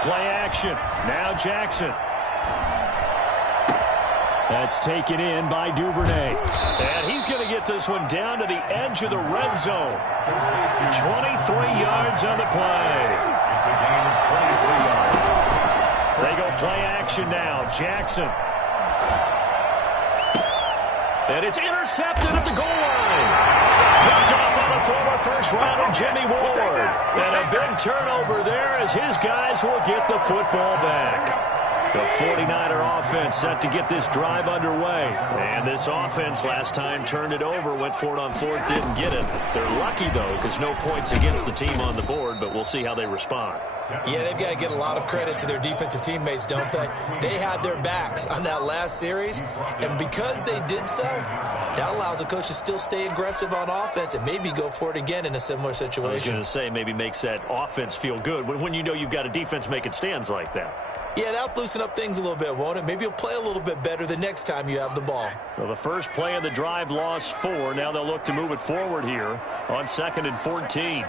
Play action. Now Jackson. That's taken in by Duvernay. And he's going to get this one down to the edge of the red zone. 23 yards on the play. It's a gain of 23 yards. They go play action now. Jackson. And it's intercepted at the goal line. Picked off by the former first-rounder Jimmy Ward. And a big turnover there as his guys will get the football back. The 49er offense set to get this drive underway. And this offense last time turned it over, went for it on 4th, didn't get it. They're lucky, though, because no points against the team on the board, but we'll see how they respond. Yeah, they've got to give a lot of credit to their defensive teammates, don't they? They had their backs on that last series, and because they did so, that allows the coach to still stay aggressive on offense and maybe go for it again in a similar situation. I was going to say maybe makes that offense feel good when you know you've got a defense making stands like that. Yeah, that'll loosen up things a little bit, won't it? Maybe you'll play a little bit better the next time you have the ball. Well, the first play of the drive lost 4. Now they'll look to move it forward here on 2nd and 14.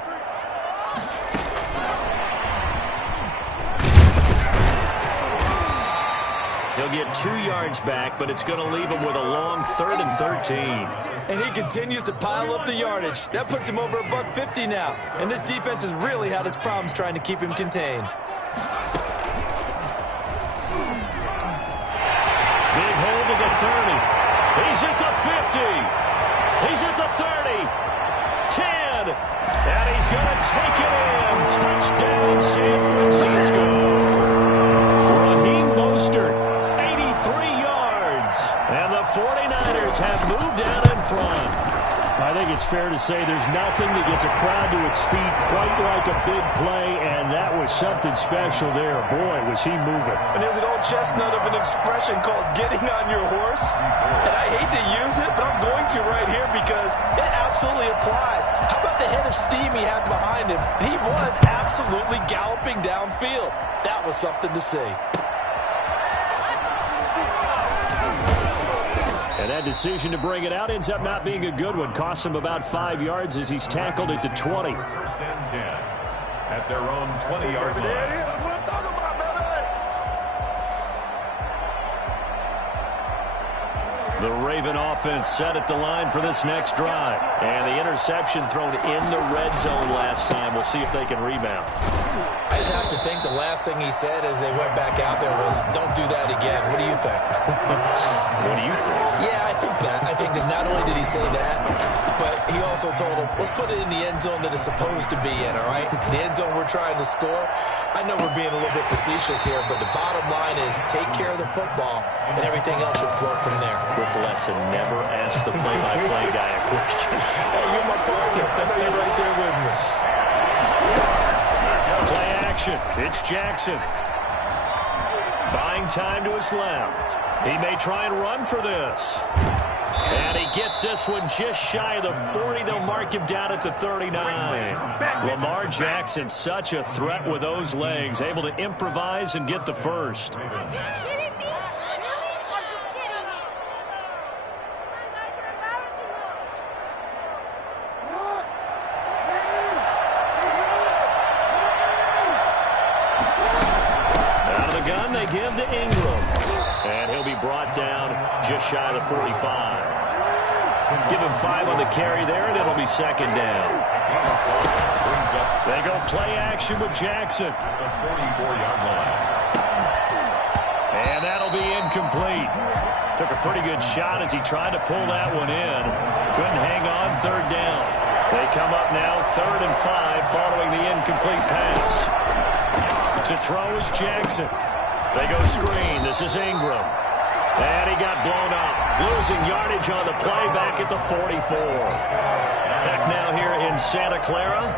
He'll get 2 yards back, but it's going to leave him with a long 3rd and 13. And he continues to pile up the yardage. That puts him over $150 now. And this defense has really had its problems trying to keep him contained. Big hold to the 30. He's at the 50. He's at the 30. 10. And he's going to take it in. Touchdown, San Francisco. Raheem Mostert, 83 yards. And the 49ers have moved out in front. I think it's fair to say there's nothing that gets a crowd to its feet quite like a big play, and that was something special there. Boy, was he moving. And there's an old chestnut of an expression called getting on your horse. And I hate to use it, but I'm going to right here because it absolutely applies. How about the head of steam he had behind him? He was absolutely galloping downfield. That was something to see. And that decision to bring it out ends up not being a good one. Costs him about 5 yards as he's tackled at the 20. 1st and 10 at their own 20-yard line. The Raven offense set at the line for this next drive. And the interception thrown in the red zone last time. We'll see if they can rebound. I just have to think the last thing he said as they went back out there was, don't do that again. What do you think? What do you think? Yeah, I think that. I think that not only did he say that, but He also told him, let's put it in the end zone that it's supposed to be in, all right? The end zone we're trying to score. I know we're being a little bit facetious here, but the bottom line is take care of the football, and everything else should flow from there. Quick lesson, never ask the play-by-play guy a question. Hey, you're my partner. I know you're right there with me. Play action. It's Jackson. Buying time to his left. He may try and run for this. And he gets this one just shy of the 40. They'll mark him down at the 39. Lamar Jackson, such a threat with those legs, able to improvise and get the first. Out of the gun, they give to Ingram. And he'll be brought down just shy of the 45. Give him 5 on the carry there, and it'll be second down. They go play action with Jackson. And that'll be incomplete. Took a pretty good shot as he tried to pull that one in. Couldn't hang on, third down. They come up now, 3rd and 5, following the incomplete pass. To throw is Jackson. They go screen. This is Ingram. And he got blown up. Losing yardage on the play back at the 44. Back now here in Santa Clara.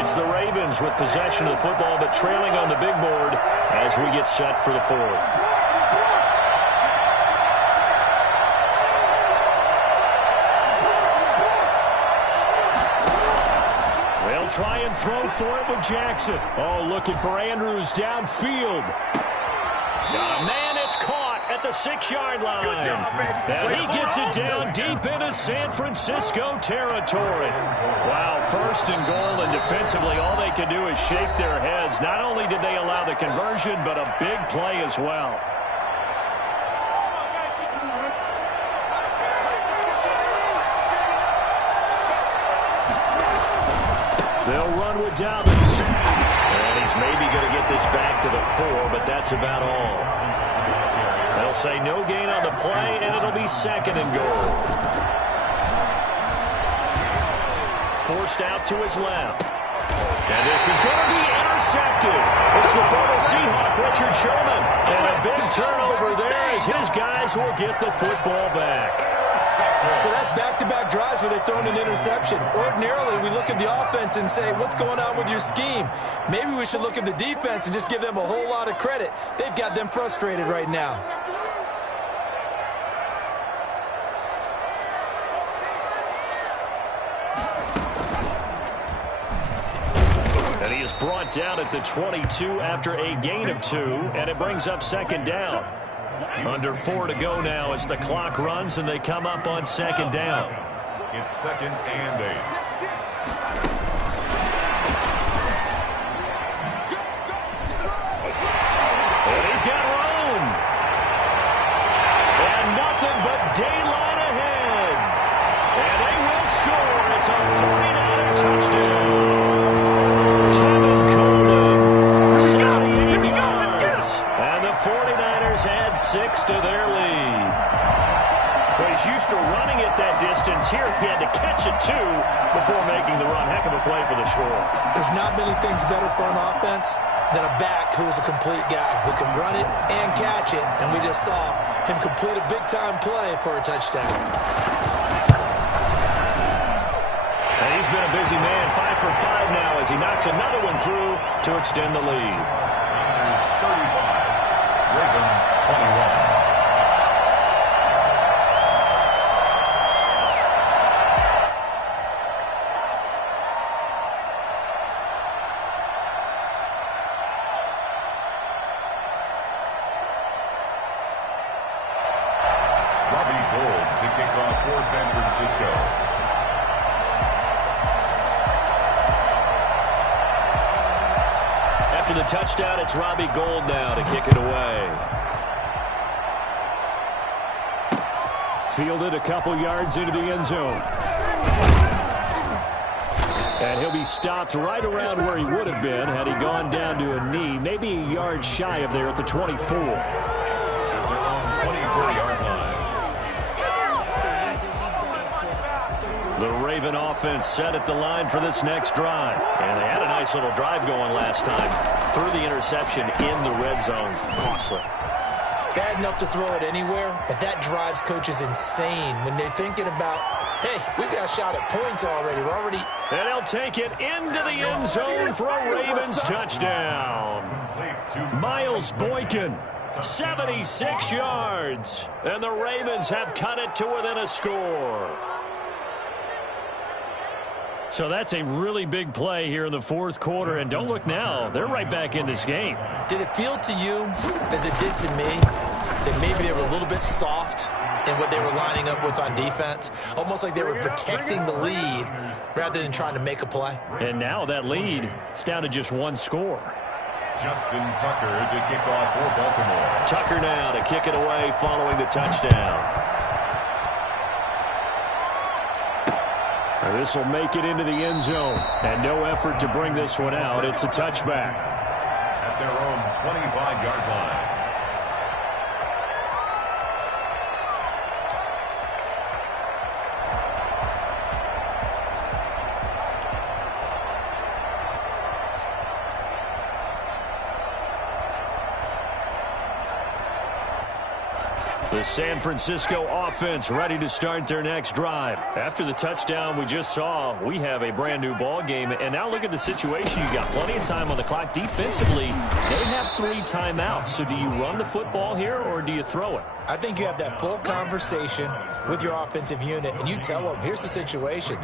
It's the Ravens with possession of the football, but trailing on the big board as we get set for the 4th. They'll try and throw for it with Jackson. Oh, looking for Andrews downfield. Got a man, it's caught at the 6-yard line. And he gets it down deep into San Francisco territory. Wow, 1st and goal, and defensively all they can do is shake their heads. Not only did they allow the conversion, but a big play as well. They'll run with Dobbins. And he's maybe going to get this back to the 4, but that's about all. They'll say no gain on the play, and it'll be 2nd and goal. Forced out to his left. And this is going to be intercepted. It's the former Seahawk, Richard Sherman. And a big turnover there as his guys will get the football back. So that's back-to-back drives where they've thrown an interception. Ordinarily, we look at the offense and say, what's going on with your scheme? Maybe we should look at the defense and just give them a whole lot of credit. They've got them frustrated right now. And he is brought down at the 22 after a gain of 2, and it brings up 2nd down. Under 4 to go now as the clock runs and they come up on 2nd down. It's 2nd and 8. And he's got room. And nothing but daylight ahead. And they will score. It's a 49er touchdown. And the 49ers add 6 to their lead. Well, he's used to running it that distance. Here he had to catch it, too, before making the run. Heck of a play for the score. There's not many things better for an offense than a back who's a complete guy who can run it and catch it. And we just saw him complete a big-time play for a touchdown. And he's been a busy man, 5 for 5 now as he knocks another one through to extend the lead. 35, Ravens 21. To kick off for San Francisco. After the touchdown, it's Robbie Gould now to kick it away. Fielded a couple yards into the end zone. And he'll be stopped right around where he would have been had he gone down to a knee, maybe a yard shy of there at the 24. 24-yard line. The Raven offense set at the line for this next drive. And they had a nice little drive going last time. Threw the interception in the red zone. Costly. Bad enough to throw it anywhere, but that drives coaches insane when they're thinking about, hey, we got a shot at points already. We're already... And he'll take it into the end zone for a Ravens touchdown. Miles Boykin, 76 yards. And the Ravens have cut it to within a score. So that's a really big play here in the fourth quarter. And don't look now, they're right back in this game. Did it feel to you, as it did to me, that maybe they were a little bit soft in what they were lining up with on defense? Almost like they were protecting the lead rather than trying to make a play. And now that lead is down to just one score. Justin Tucker to kick off for Baltimore. Tucker now to kick it away following the touchdown. This will make it into the end zone. And no effort to bring this one out. It's a touchback. At their own 25-yard line. The San Francisco offense ready to start their next drive. After the touchdown we just saw, we have a brand new ball game. And now look at the situation. You've got plenty of time on the clock. Defensively, they have 3 timeouts. So do you run the football here or do you throw it? I think you have that full conversation with your offensive unit, and you tell them, here's the situation.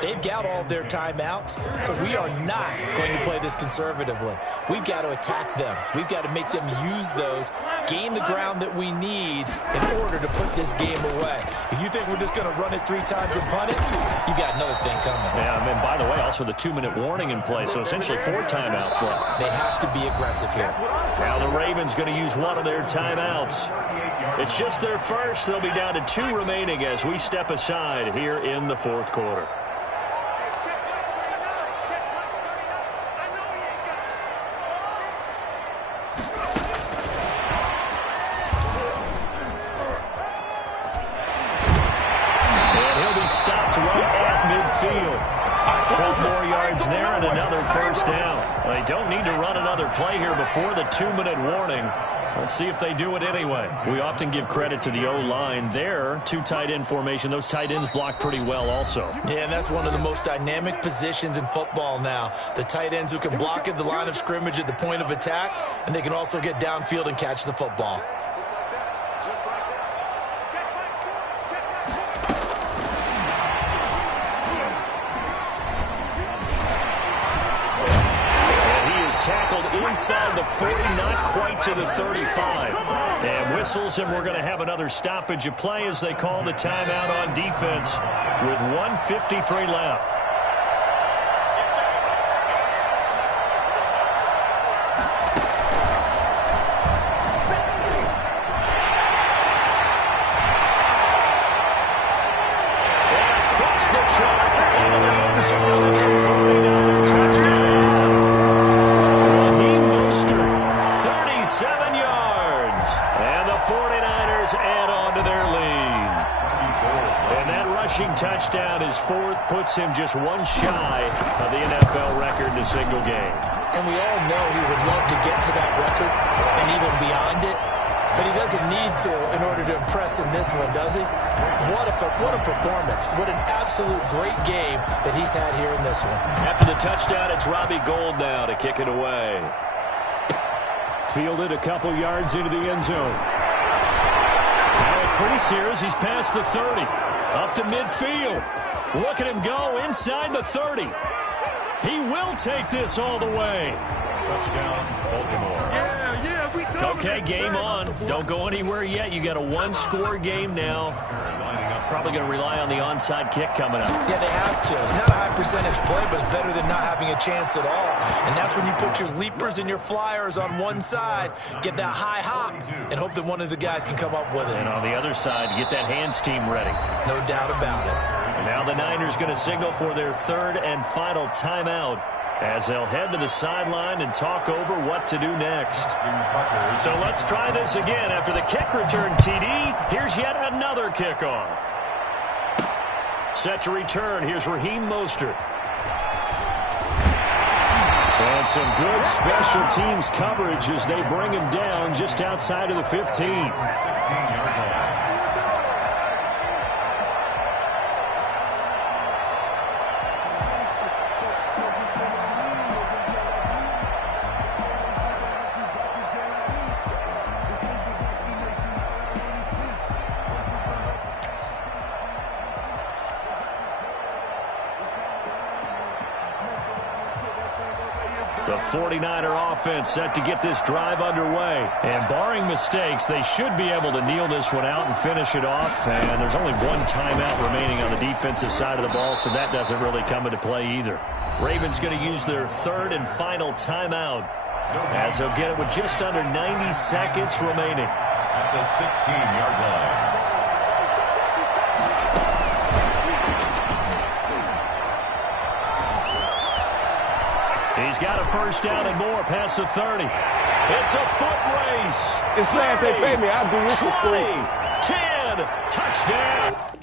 They've got all their timeouts, so we are not going to play this conservatively. We've got to attack them. We've got to make them use those, gain the ground that we need in order to put this game away. If you think we're just going to run it 3 times and punt it, you got another thing coming. Yeah, and by the way, also the 2-minute warning in play, so essentially 4 timeouts left. They have to be aggressive here. Now the Ravens going to use one of their timeouts. It's just their first. They'll be down to 2 remaining as we step aside here in the fourth quarter. And he'll be stopped right at midfield. 12 more yards there and another first down. They don't need to run another play here before the 2-minute warning. Let's see if they do it anyway. We often give credit to the O-line there. 2 tight end formation. Those tight ends block pretty well also. Yeah, and that's one of the most dynamic positions in football now. The tight ends who can block at the line of scrimmage at the point of attack, and they can also get downfield and catch the football. Tackled inside the 40, not quite to the 35. And whistles, and we're going to have another stoppage of play as they call the timeout on defense with 1:53 left. And across the track into the end zone. It's a 49 touchdown. 37 yards, and the 49ers add on to their lead. And that rushing touchdown, his 4th, puts him just 1 shy of the NFL record in a single game. And we all know he would love to get to that record and even beyond it, but he doesn't need to in order to impress in this one, does he? What a performance. What an absolute great game that he's had here in this one. After the touchdown, it's Robbie Gould now to kick it away. Fielded a couple yards into the end zone. Now a crease here as he's past the 30. Up to midfield. Look at him go inside the 30. He will take this all the way. Touchdown, Baltimore. Okay, game on. Don't go anywhere yet. You got a 1-score game now. Probably going to rely on the onside kick coming up. Yeah, they have to. It's not a high percentage play, but it's better than not having a chance at all. And that's when you put your leapers and your flyers on one side, get that high hop, and hope that one of the guys can come up with it. And on the other side, get that hands team ready. No doubt about it. And now the Niners going to signal for their 3rd and final timeout as they'll head to the sideline and talk over what to do next. So let's try this again. After the kick return TD, here's yet another kickoff. Set to return. Here's Raheem Mostert. And some good special teams coverage as they bring him down just outside of the 15. 16-yard line. The 49er offense set to get this drive underway. And barring mistakes, they should be able to kneel this one out and finish it off. And there's only one timeout remaining on the defensive side of the ball, so that doesn't really come into play either. Ravens going to use their third and final timeout, as they'll get it with just under 90 seconds remaining. At the 16-yard line. He's got a first down and more past the 30. It's a foot race. It's sad they pay me. I'll do this for free. 10, touchdown.